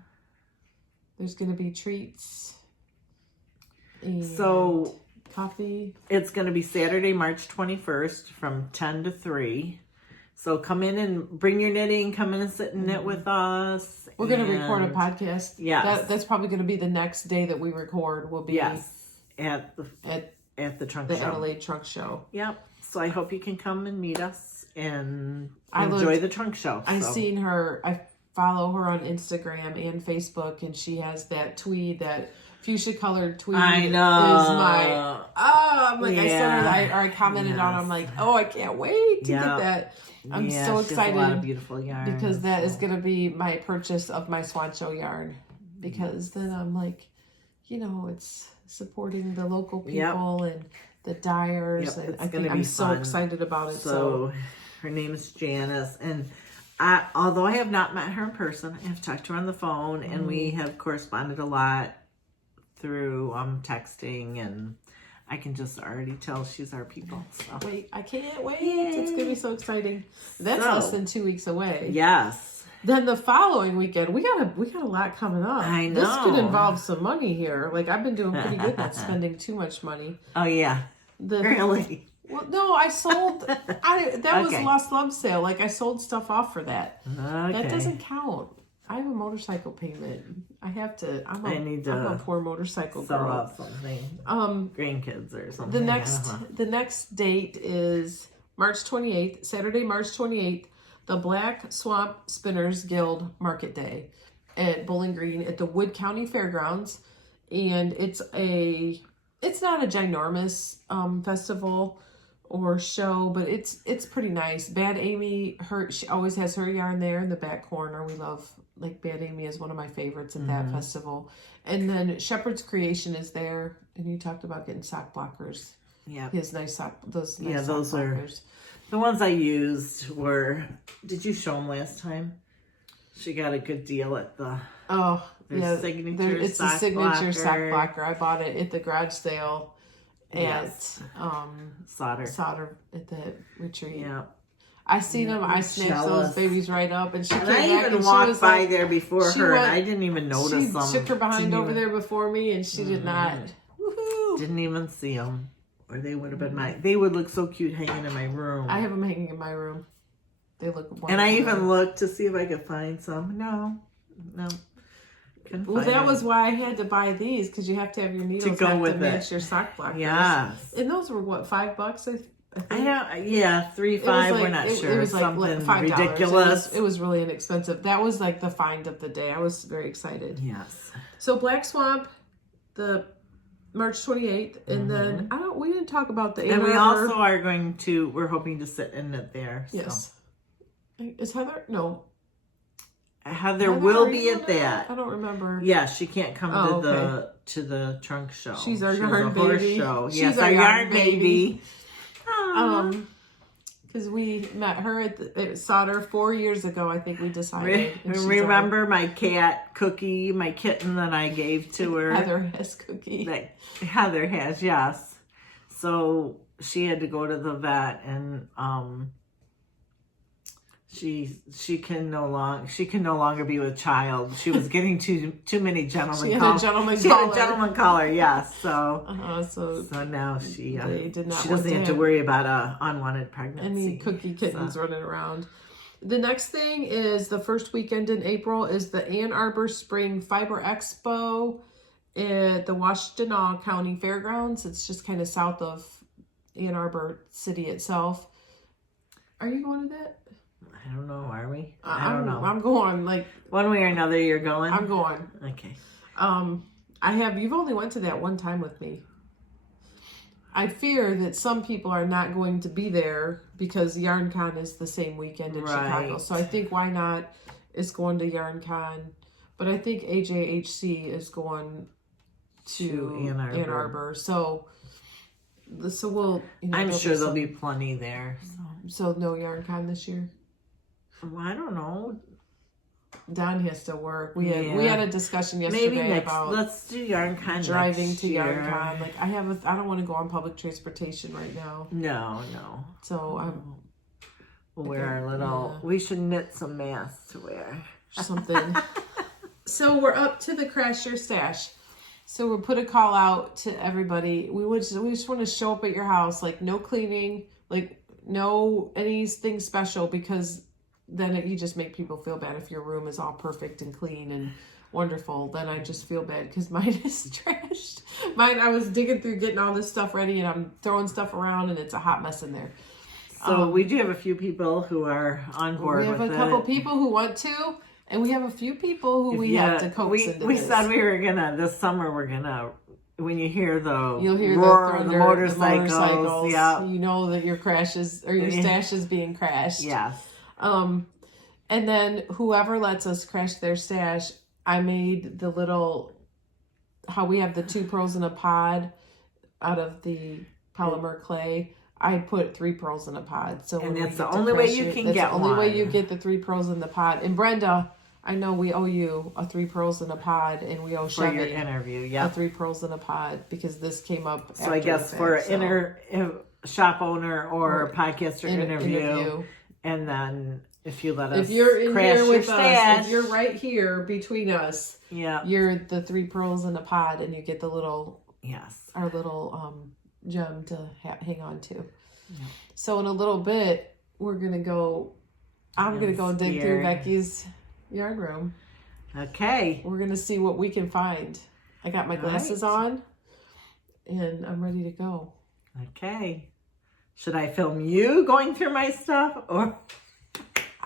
There's going to be treats. And so coffee. It's going to be Saturday, March 21st from 10 to 3. So come in and bring your knitting. Come in and sit and knit with us. We're going to record a podcast. Yeah. That's probably going to be the next day that we record. Will be at the trunk show. The Adelaide Trunk Show. Yep. So I hope you can come and meet us and enjoy the trunk show. I've seen her. I follow her on Instagram and Facebook, and she has that tweed, that fuchsia colored tweed. I know. Is my I'm like, I sent her, I commented on. I'm like, oh, I can't wait to get that. I'm so excited. She has a lot of beautiful yarn because that is going to be my purchase of my Swan Show yarn. Because then I'm like, it's supporting the local people and the dyers, and I think I'm so excited about it. So her name is Janice, and although I have not met her in person, I have talked to her on the phone, and we have corresponded a lot through texting, and I can just already tell she's our people. So. I can't wait. Yay. It's going to be so exciting. That's less than 2 weeks away. Yes. Then the following weekend, we got a lot coming up. I know. This could involve some money here. Like, I've been doing pretty good not spending too much money. Oh, yeah. Really? Well, no, I sold. That was Lost Love sale. Like, I sold stuff off for that. Okay. That doesn't count. I have a motorcycle payment. I have to. I'm a poor motorcycle girl. Sell out something. Grandkids or something. The next date is March 28th, Saturday, March 28th. The Black Swamp Spinners Guild Market Day at Bowling Green at the Wood County Fairgrounds, and it's not a ginormous festival or show, but it's pretty nice. Bad Amy, she always has her yarn there in the back corner. We love, like, Bad Amy is one of my favorites at that festival. And then Shepherd's Creation is there, and you talked about getting sock blockers. Yeah, he has nice sock. Those blockers. The ones I used were. Did you show them last time? She got a good deal at the. Oh, signature. It's a signature sock blocker. I bought it at the garage sale at Sauter at the retreat. Yeah. I seen them. I snatched those babies right up, and she came back. I even walked by there before her, and I didn't even notice them. She shook her behind over there before me, and she did not. Woohoo! Didn't even see them, or they would have been They would look so cute hanging in my room. I have them hanging in my room. They look wonderful. And I even looked to see if I could find some. No. Well, that was why I had to buy these, because you have to have your needles to match your sock blockers. Yes. And those were what, $5? I know. Yeah, $3-5. We're not sure. It was something $5. Ridiculous. It was really inexpensive. That was like the find of the day. I was very excited. Yes. So Black Swamp, the March 28th, and then we didn't talk about the. And we also are going to. We're hoping to sit in it there. So. Yes. Is Heather? No. Heather will be at that. I don't remember. Yeah, she can't come to the trunk show. She's our yarn baby. Show. She's our yarn baby. Because we met her at Sauter 4 years ago, I think we decided. Remember my cat Cookie, my kitten that I gave to her? Heather has Cookie. Heather has, yes. So she had to go to the vet, and she can no longer be with child. She was getting too many gentlemen. She had a gentleman collar. Yes. So now she doesn't have to worry about a unwanted pregnancy. Any Cookie kittens running around. The next thing is the first weekend in April is the Ann Arbor Spring Fiber Expo at the Washtenaw County Fairgrounds. It's just kind of south of Ann Arbor City itself. Are you going to that? I don't know. Are we? I don't know. I'm going. Like, one way or another, you're going. I'm going. Okay. You've only went to that one time with me. I fear that some people are not going to be there because YarnCon is the same weekend in Chicago. So I think Why Not is going to YarnCon, but I think AJHC is going to Ann Arbor. So we'll. I'm sure there'll be plenty there. So no YarnCon this year. Well, I don't know. Don has to work. We had a discussion yesterday about let's do YarnCon driving to YarnCon. Like I don't want to go on public transportation right now. No. So we'll wear our little. Yeah. We should knit some masks to wear something. So we're up to the Crash Your Stash. So we'll put a call out to everybody. We just want to show up at your house, like no cleaning, like no anything special, because then you just make people feel bad. If your room is all perfect and clean and wonderful, then I just feel bad because mine is trashed. I was digging through getting all this stuff ready, and I'm throwing stuff around, and it's a hot mess in there. So we do have a few people who are on board with it. We have a couple people who want to, and we have a few people who we have to coax into this. We said we were gonna this summer. We're gonna. When you hear you'll hear roar the of the motorcycles. Yeah, you know that your stash is being crashed. Yes. And then whoever lets us crash their stash, I made the little, how we have the 2 pearls in a pod out of the polymer clay. I put 3 pearls in a pod. So and that's the only way you can get one. The only way you get the 3 pearls in the pod. And Brenda, I know we owe you a 3 pearls in a pod, and we owe Chevy for your interview. A 3 pearls in a pod, because this came up. So I guess for an shop owner or podcaster interview, and then If you let us If you're in crash here your with us, stash. if you're right here between us, Yeah. you're the 3 pearls in a pod, and you get the little, Yes. our little gem to hang on to. Yeah. So in a little bit, we're gonna go. I'm gonna go dig through Becky's yard room. Okay. We're gonna see what we can find. I got my glasses on, and I'm ready to go. Okay. Should I film you going through my stuff, or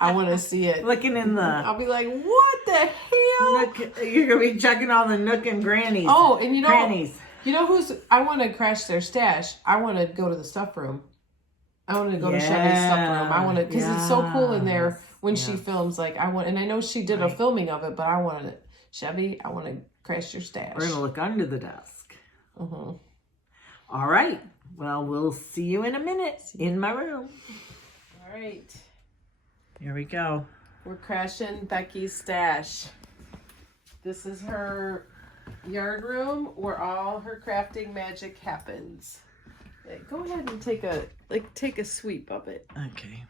I want to see it. looking in the? I'll be like, what the hell? Nook, you're gonna be checking all the nook and grannies. Oh, and you know, grannies. you know who's? I want to crash their stash. I want to go to the stuff room. I want to go to Chevy's stuff room. I want to, because it's so cool in there when she films. Like I want, and I know she did a filming of it, but I want to, Chevy. I want to crash your stash. We're gonna look under the desk. Mm-hmm. All right. Well, we'll see you in a minute in my room. All right. Here we go. We're crashing Becky's stash. This is her yard room where all her crafting magic happens. Go ahead and take a sweep of it. Okay.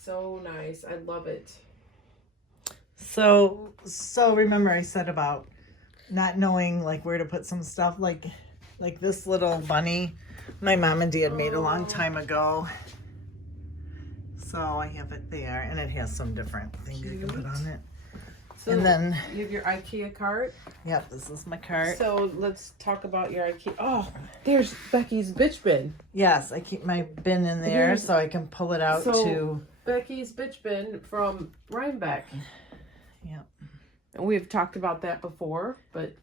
So nice. I love it. So remember I said about not knowing like where to put some stuff, like this little bunny my mom and dad made a long time ago. So I have it there, and it has some different things you can put on it. So and then you have your IKEA cart. Yep, this is my cart. So let's talk about your IKEA. Oh, there's Becky's bitch bin. Yes, I keep my bin in there so I can pull it out to Becky's bitch bin from Rhinebeck. Yep. And we've talked about that before, but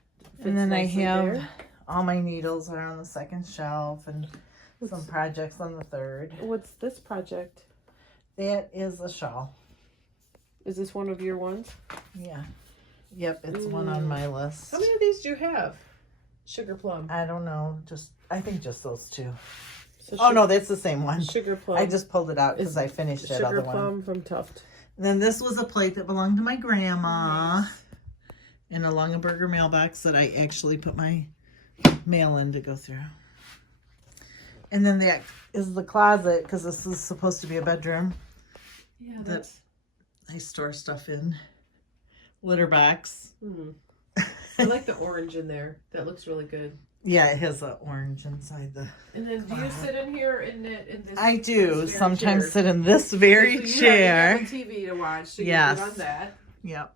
and then I have all my needles are on the second shelf, and some projects on the third. What's this project? That is a shawl. Is this one of your ones? Yeah. Yep, it's one on my list. How many of these do you have? Sugar plum. I don't know. I think just those two. So no, that's the same one. Sugar plum. I just pulled it out because I finished that other one. Sugar plum from Tuft. And then this was a plate that belonged to my grandma in a Lungenberger mailbox that I actually put my mail in to go through. And then that is the closet, because this is supposed to be a bedroom. Yeah, that I store stuff in. Litter box. I like the orange in there. That looks really good. Yeah, it has an orange inside the. And then do you sit in here in this? I do this sometimes chair? sit in this very chair. You have a TV to watch, so yes. you can on that. Yep.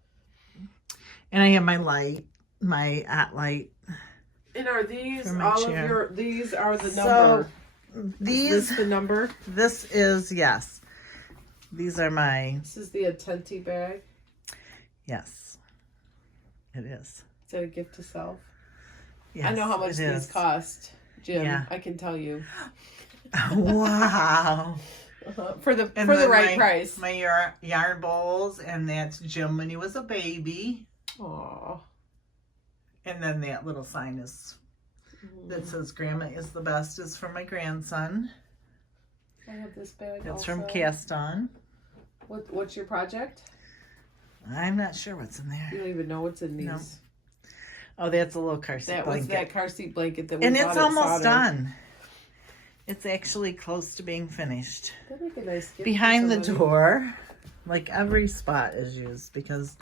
And I have my light, my light. And are these all chair. of your? These are the number. These. Is this the number? This is yes. These are my. This is the Attenti bag. Yes, it is. Is that a gift to self? Yes, I know how much these cost, Jim. Yeah. I can tell you. Wow. For the right price. My yarn bowls, and that's Jim when he was a baby. Aww. And then that little sign is that says "Grandma is the best" is for my grandson. I have this bag. It's also. from Cast On. What's your project? I'm not sure what's in there. You don't even know what's in these. No. Oh, that's a little car seat That blanket. was that car seat blanket that we and bought it's at almost Sauter. done. It's actually close to being finished. That'd make a nice gift Behind for the somebody. door, like every spot is used, because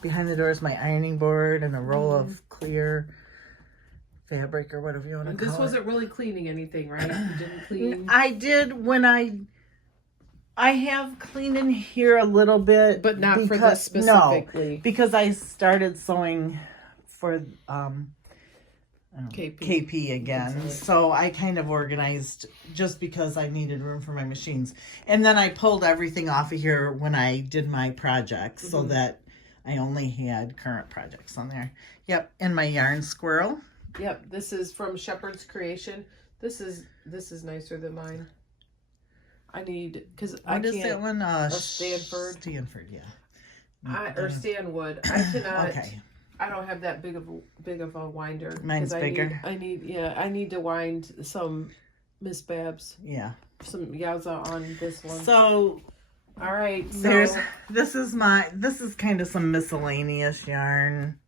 behind the door is my ironing board and a roll of clear fabric or whatever you want to call it. This wasn't really cleaning anything, right? You didn't clean. I did when I have cleaned in here a little bit, But not for this specifically. No, because I started sewing for KP again. So I kind of organized just because I needed room for my machines. And then I pulled everything off of here when I did my projects so that I only had current projects on there. Yep, and my yarn squirrel. Yep, this is from Shepherd's Creation. This is nicer than mine. I need, because I What is can't. that one? Stanford. Stanford, yeah. Or Stanwood. I cannot. Okay. I don't have that big of a winder. Mine's 'cause bigger. I need to wind some Miss Babs, Yeah. some Yowza on this one. So all right, so this is kind of some miscellaneous yarn,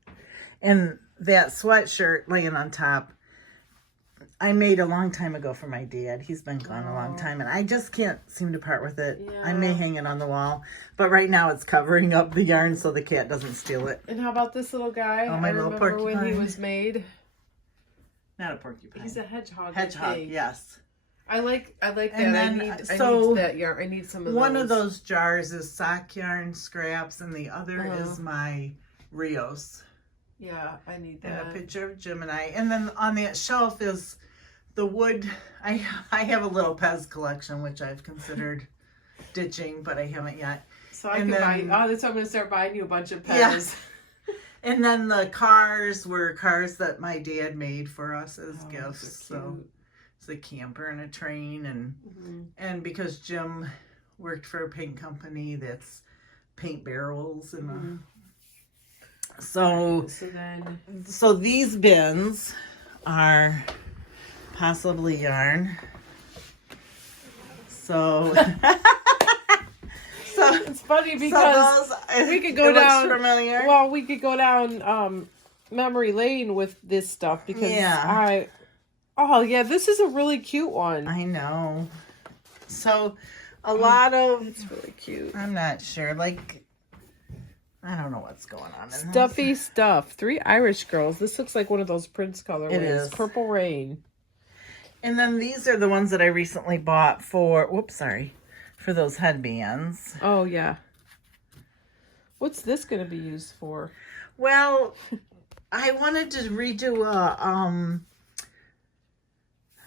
and that sweatshirt laying on top. I made a long time ago for my dad. He's been gone a long time, and I just can't seem to part with it. Yeah. I may hang it on the wall, but right now it's covering up the yarn so the cat doesn't steal it. And how about this little guy? Oh, my little porcupine. When he was made. Not a porcupine. He's a hedgehog. Hedgehog, yes. I like that. And then, I need that yarn. I need some of those. One of those jars is sock yarn scraps, and the other is my Rios. Yeah, I need And that. a picture of Gemini. And then on that shelf is the wood. I have a little Pez collection, which I've considered ditching, but I haven't yet. So I can buy. Oh, that's why I'm going to start buying you a bunch of Pez. Yes. And then the cars were cars that my dad made for us as gifts. So it's a camper and a train, and because Jim worked for a paint company that's paint barrels and so these bins are possibly yarn. So it's funny because we could go down. Familiar. Well, we could go down memory lane with this stuff because this is a really cute one. I know. So a lot of it's really cute. I'm not sure. Like I don't know what's going on. Stuffy stuff. 3 Irish girls. This looks like one of those Prince colorways. It is. Purple Rain. And then these are the ones that I recently bought for for those headbands. Oh yeah. What's this going to be used for? Well, I wanted to redo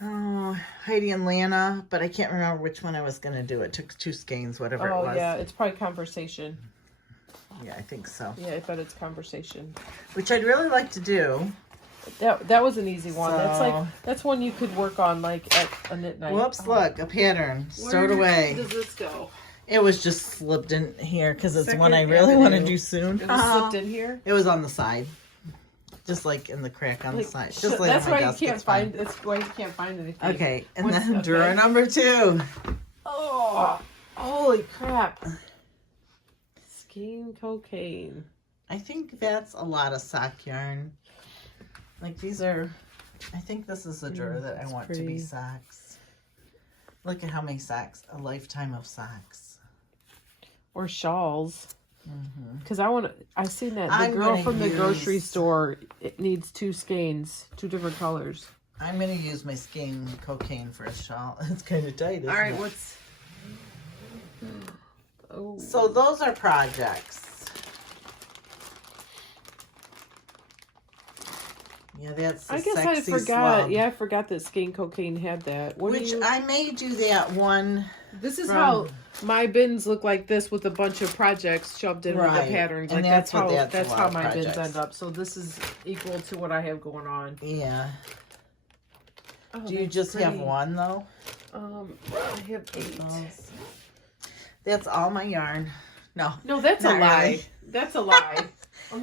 Heidi and Lana, but I can't remember which one I was going to do. It took 2 skeins, whatever it was. Oh yeah, it's probably Conversation. Yeah, I think so. Yeah, I bet it's Conversation. Which I'd really like to do. That was an easy one. So, that's one you could work on like at a knit night. Whoops! Look, a pattern stowed away. Where does this go? It was just slipped in here because it's one I really want to do soon. It was slipped in here. It was on the side, just like in the crack on the side. Just like that's on my why desk. you can't find. That's why you can't find anything. Okay, and then drawer number 2. Oh, holy crap! Skein cocaine. I think that's a lot of sock yarn. Like these are, I think this is the drawer that I want to be socks. Look at how many socks, a lifetime of socks. Or shawls. Because I've seen that. The I'm girl gonna from the grocery store, it needs 2 skeins, 2 different colors. I'm going to use my skein cocaine for a shawl. It's kind of tight, isn't All right, it? what's... Oh. So those are projects. Yeah, that's the I guess sexy I forgot. slub. Yeah, I forgot that Skein Cocaine had that. I may do that one. This is how my bins look like this with a bunch of projects shoved in with the patterns. And like that's how my projects. bins end up. So this is equal to what I have going on. Yeah. Oh, do you just have one though? I have 8. That's all my yarn. No, that's a lie. Really. That's a lie.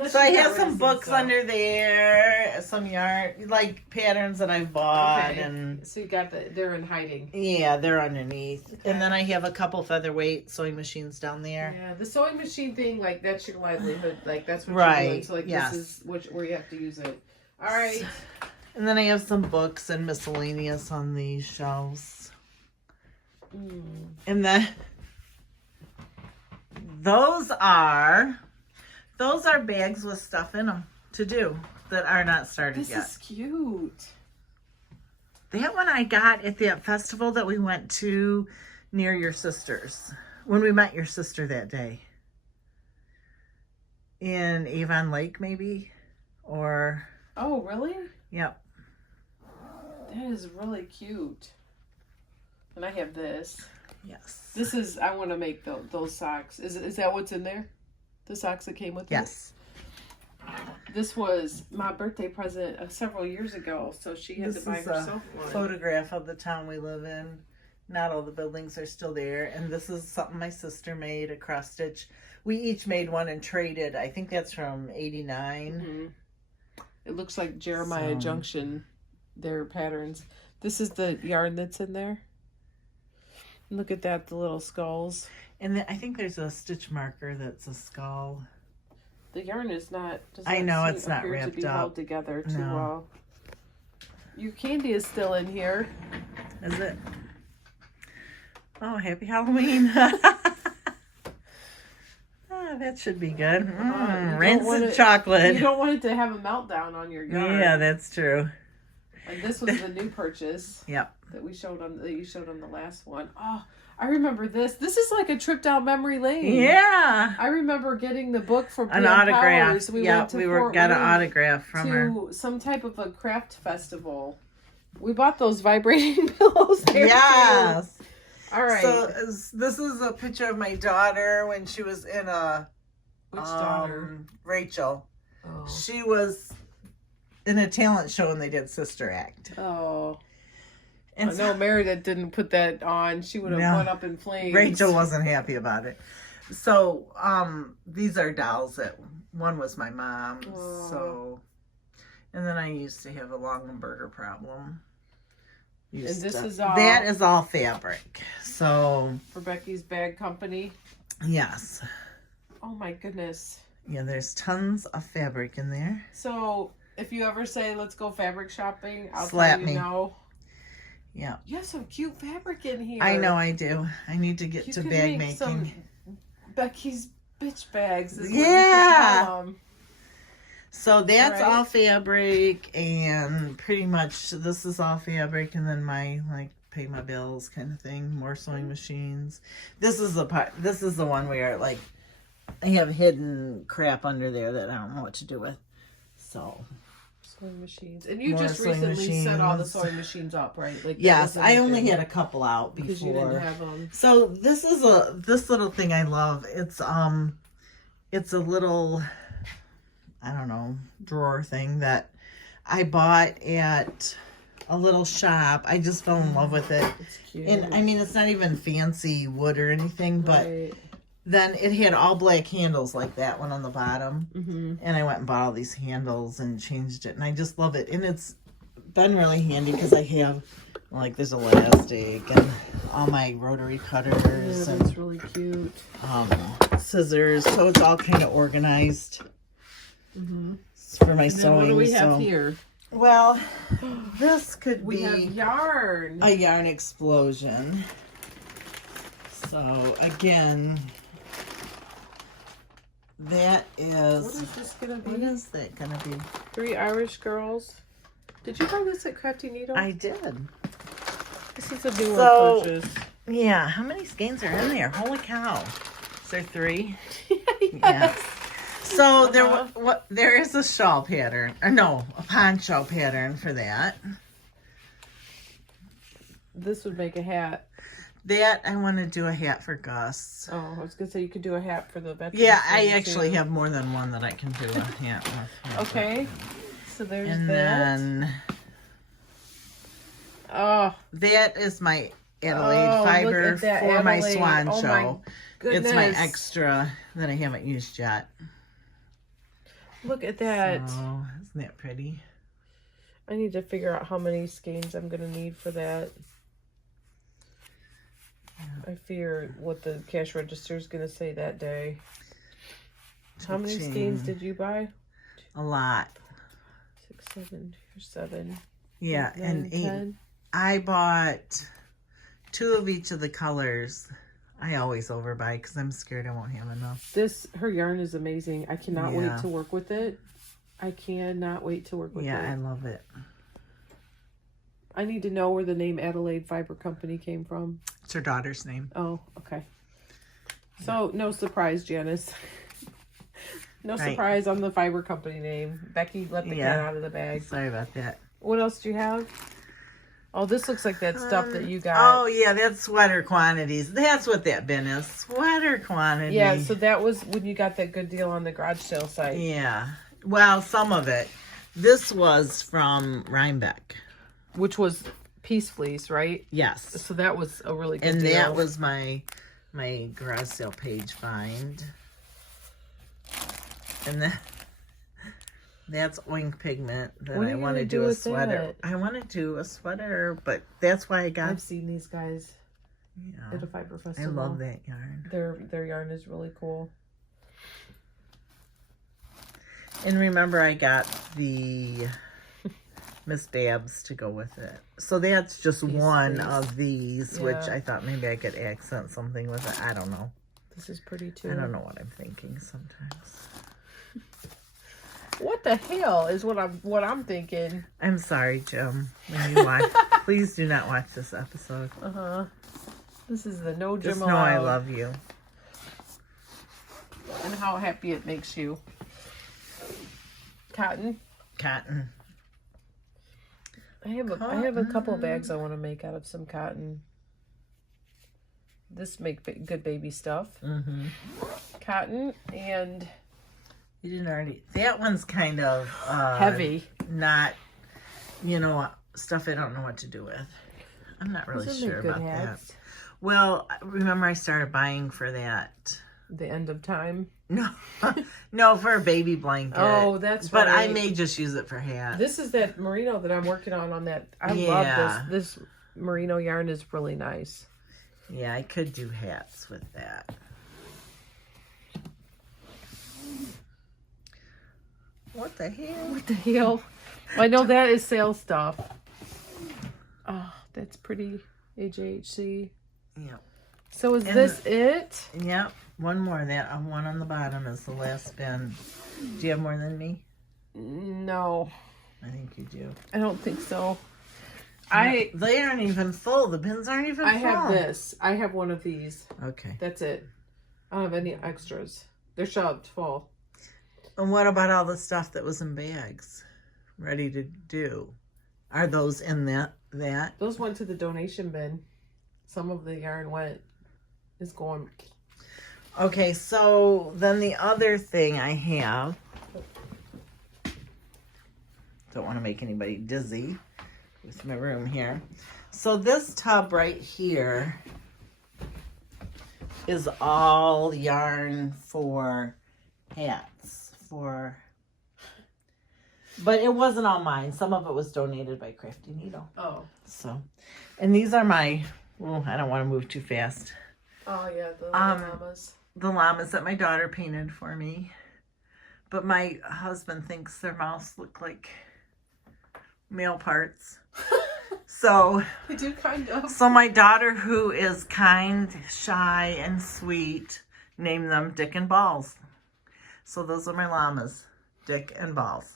So I have some books under there, some yarn, like patterns that I've bought, and so you got they're in hiding. Yeah, they're underneath, and then I have a couple featherweight sewing machines down there. Yeah, the sewing machine thing, like that's your livelihood, like that's what right. you're doing. So like this is where you have to use it. All right. And then I have some books and miscellaneous on these shelves, and then those are bags with stuff in them to do that are not started yet. This is cute. That one I got at that festival that we went to near your sister's. When we met your sister that day. In Avon Lake, maybe? Or... Oh, really? Yep. That is really cute. And I have this. Yes. This is... I want to make those socks. Is that what's in there? The socks that came with it? Yes. This was my birthday present several years ago, so she had to buy herself one. Photograph of the town we live in. Not all the buildings are still there. And this is something my sister made, a cross stitch. We each made one and traded. I think that's from 89. It looks like Jeremiah Junction, their patterns. This is the yarn that's in there. Look at that, the little skulls. And then I think there's a stitch marker that's a skull. The yarn is not. I know it's not wrapped to be up. held together too well. Your candy is still in here. Is it? Oh, happy Halloween. That should be good. Rancid chocolate. You don't want it to have a meltdown on your yarn. Yeah, that's true. And this was the new purchase. Yep. That you showed on the last one. Oh, I remember this. This is like a trip down memory lane. Yeah. I remember getting the book from an autograph. Powers. We got an autograph from her. To some type of a craft festival. We bought those vibrating pillows there. Yes. Too. All right. So this is a picture of my daughter when she was in Which daughter? Rachel. Oh. She was in a talent show and they did Sister Act. Oh. And I know Meredith didn't put that on. She would have went up in flames. Rachel wasn't happy about it. So these are dolls that one was my mom's. Oh. So, and then I used to have a Longenberger problem. That is all fabric. So for Becky's Bag Company. Yes. Oh my goodness. Yeah, there's tons of fabric in there. So if you ever say let's go fabric shopping, I'll Slap tell you me. No. Yeah. You have some cute fabric in here. I know I do. I need to get to bag making. Some Becky's bitch bags. Is Yeah. What you call them. So that's all fabric, and pretty much this is all fabric, and then my pay my bills kind of thing. More sewing machines. This is the part. This is the one where I have hidden crap under there that I don't know what to do with. So sewing machines, and you more just recently set all the sewing machines up, right? Yes, I only had a couple out before. Because you didn't have them. So this little thing I love. It's a little, I don't know, drawer thing that I bought at a little shop. I just fell in love with it. It's cute. And I mean, it's not even fancy wood or anything, but right. Then it had all black handles like that one on the bottom. Mm-hmm. And I went and bought all these handles and changed it. And I just love it. And it's been really handy because I have, there's elastic and all my rotary cutters. Yeah, and that's really cute. Scissors. So it's all kind of organized for my sewing. What do we have here? Well, this could we be have yarn. A yarn explosion. So again, that is. What is this gonna be? What is that gonna be? 3 Irish Girls. Did you buy this at Crafty Needle? I did. This is a new one purchase. Yeah, how many skeins are in there? Holy cow! Is there 3? Yes. Yeah. So there is a shawl pattern, or no, a poncho pattern for that. This would make a hat. That I want to do a hat for Gus. Oh, I was gonna say you could do a hat for the veterans. Yeah, I actually have more than one that I can do a hat with. Okay, so there's and that. Then that is my Adelaide fiber for Adelaide. my swan show. Goodness. It's my extra that I haven't used yet. Look at that. Oh, isn't that pretty? I need to figure out how many skeins I'm gonna need for that. I fear what the cash register is going to say that day. How many skeins did you buy? A lot. 6, 7, 7. Yeah, 8, 9, and 8. 10. I bought 2 of each of the colors. I always overbuy because I'm scared I won't have enough. Her yarn is amazing. I cannot wait to work with it. I cannot wait to work with it. Yeah, I love it. I need to know where the name Adelaide Fiber Company came from. It's her daughter's name. Oh, okay. So, no surprise, Janice. No surprise on the fiber company name. Becky let the cat out of the bag. Sorry about that. What else do you have? Oh, this looks like that stuff that you got. Oh, yeah, that's sweater quantities. That's what that bin is. Sweater quantity. Yeah, so that was when you got that good deal on the garage sale site. Yeah. Well, some of it. This was from Rhinebeck. Which was Peace Fleece, right? Yes. So that was a really good and deal. That was my garage sale page find. And that's oink pigment that I want to do a sweater. I want to do a sweater, but that's why I got. I've seen these guys at a fiber festival. I love that yarn. Their yarn is really cool. And remember, I got the Miss Dabs to go with it. So that's just one of these, which I thought maybe I could accent something with it. I don't know. This is pretty too. I don't know what I'm thinking sometimes. What the hell is what I'm thinking? I'm sorry, Jim. When you watch, please do not watch this episode. This is the no Jim Just allowed. know I love you and how happy it makes you. Cotton. Cotton. I have a couple of bags I want to make out of some cotton. This make good baby stuff. Cotton and You didn't already. That one's kind of heavy. Not, stuff I don't know what to do with. I'm not really sure about that. Well, remember I started buying for that. The end of time. No, for a baby blanket. Oh, that's But right. I may just use it for hats. This is that merino that I'm working on that. I love this. This merino yarn is really nice. Yeah, I could do hats with that. What the hell? What the hell? I know that is sale stuff. Oh, that's pretty. AJHC. Yep. So is this it? Yep. One more. That one on the bottom is the last bin. Do you have more than me? No. I think you do. I don't think so. They aren't even full. The bins aren't even full. I have this. I have one of these. Okay. That's it. I don't have any extras. They're shelved full. And what about all the stuff that was in bags? Ready to do? Are those in that? Those went to the donation bin. Some of the yarn is going. Okay, so then the other thing I have, don't want to make anybody dizzy with my room here. So this tub right here is all yarn for hats, but it wasn't all mine. Some of it was donated by Crafty Needle. Oh. So, and these are my, I don't want to move too fast. Oh yeah, the llamas. The llamas that my daughter painted for me. But my husband thinks their mouths look like male parts. So They do kind of. So my daughter, who is kind, shy, and sweet, named them Dick and Balls. So those are my llamas, Dick and Balls.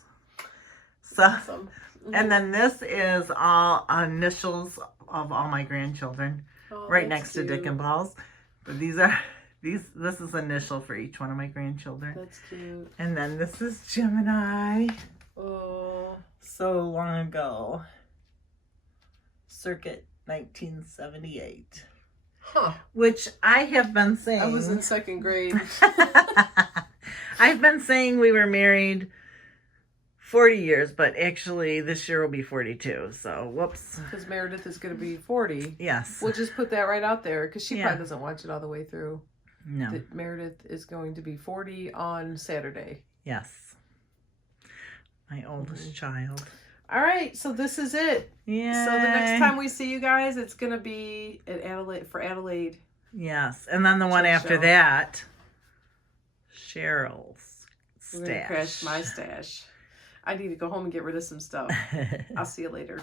So, Awesome. and then this is all initials of all my grandchildren, right next to Dick and Balls. But this is initial for each one of my grandchildren. That's cute. And then this is Gemini. Oh. So long ago. Circuit 1978. Huh. Which I have been saying. I was in second grade. I've been saying we were married 40 years, but actually this year will be 42. So, whoops. Because Meredith is going to be 40. Yes. We'll just put that right out there because she probably doesn't watch it all the way through. No. That Meredith is going to be 40 on Saturday. Yes. My oldest child. All right, so this is it. Yeah. So the next time we see you guys, it's going to be at Adelaide. Yes. And then the one after that, Cheryl's We're going to stash. crash my stash. I need to go home and get rid of some stuff. I'll see you later.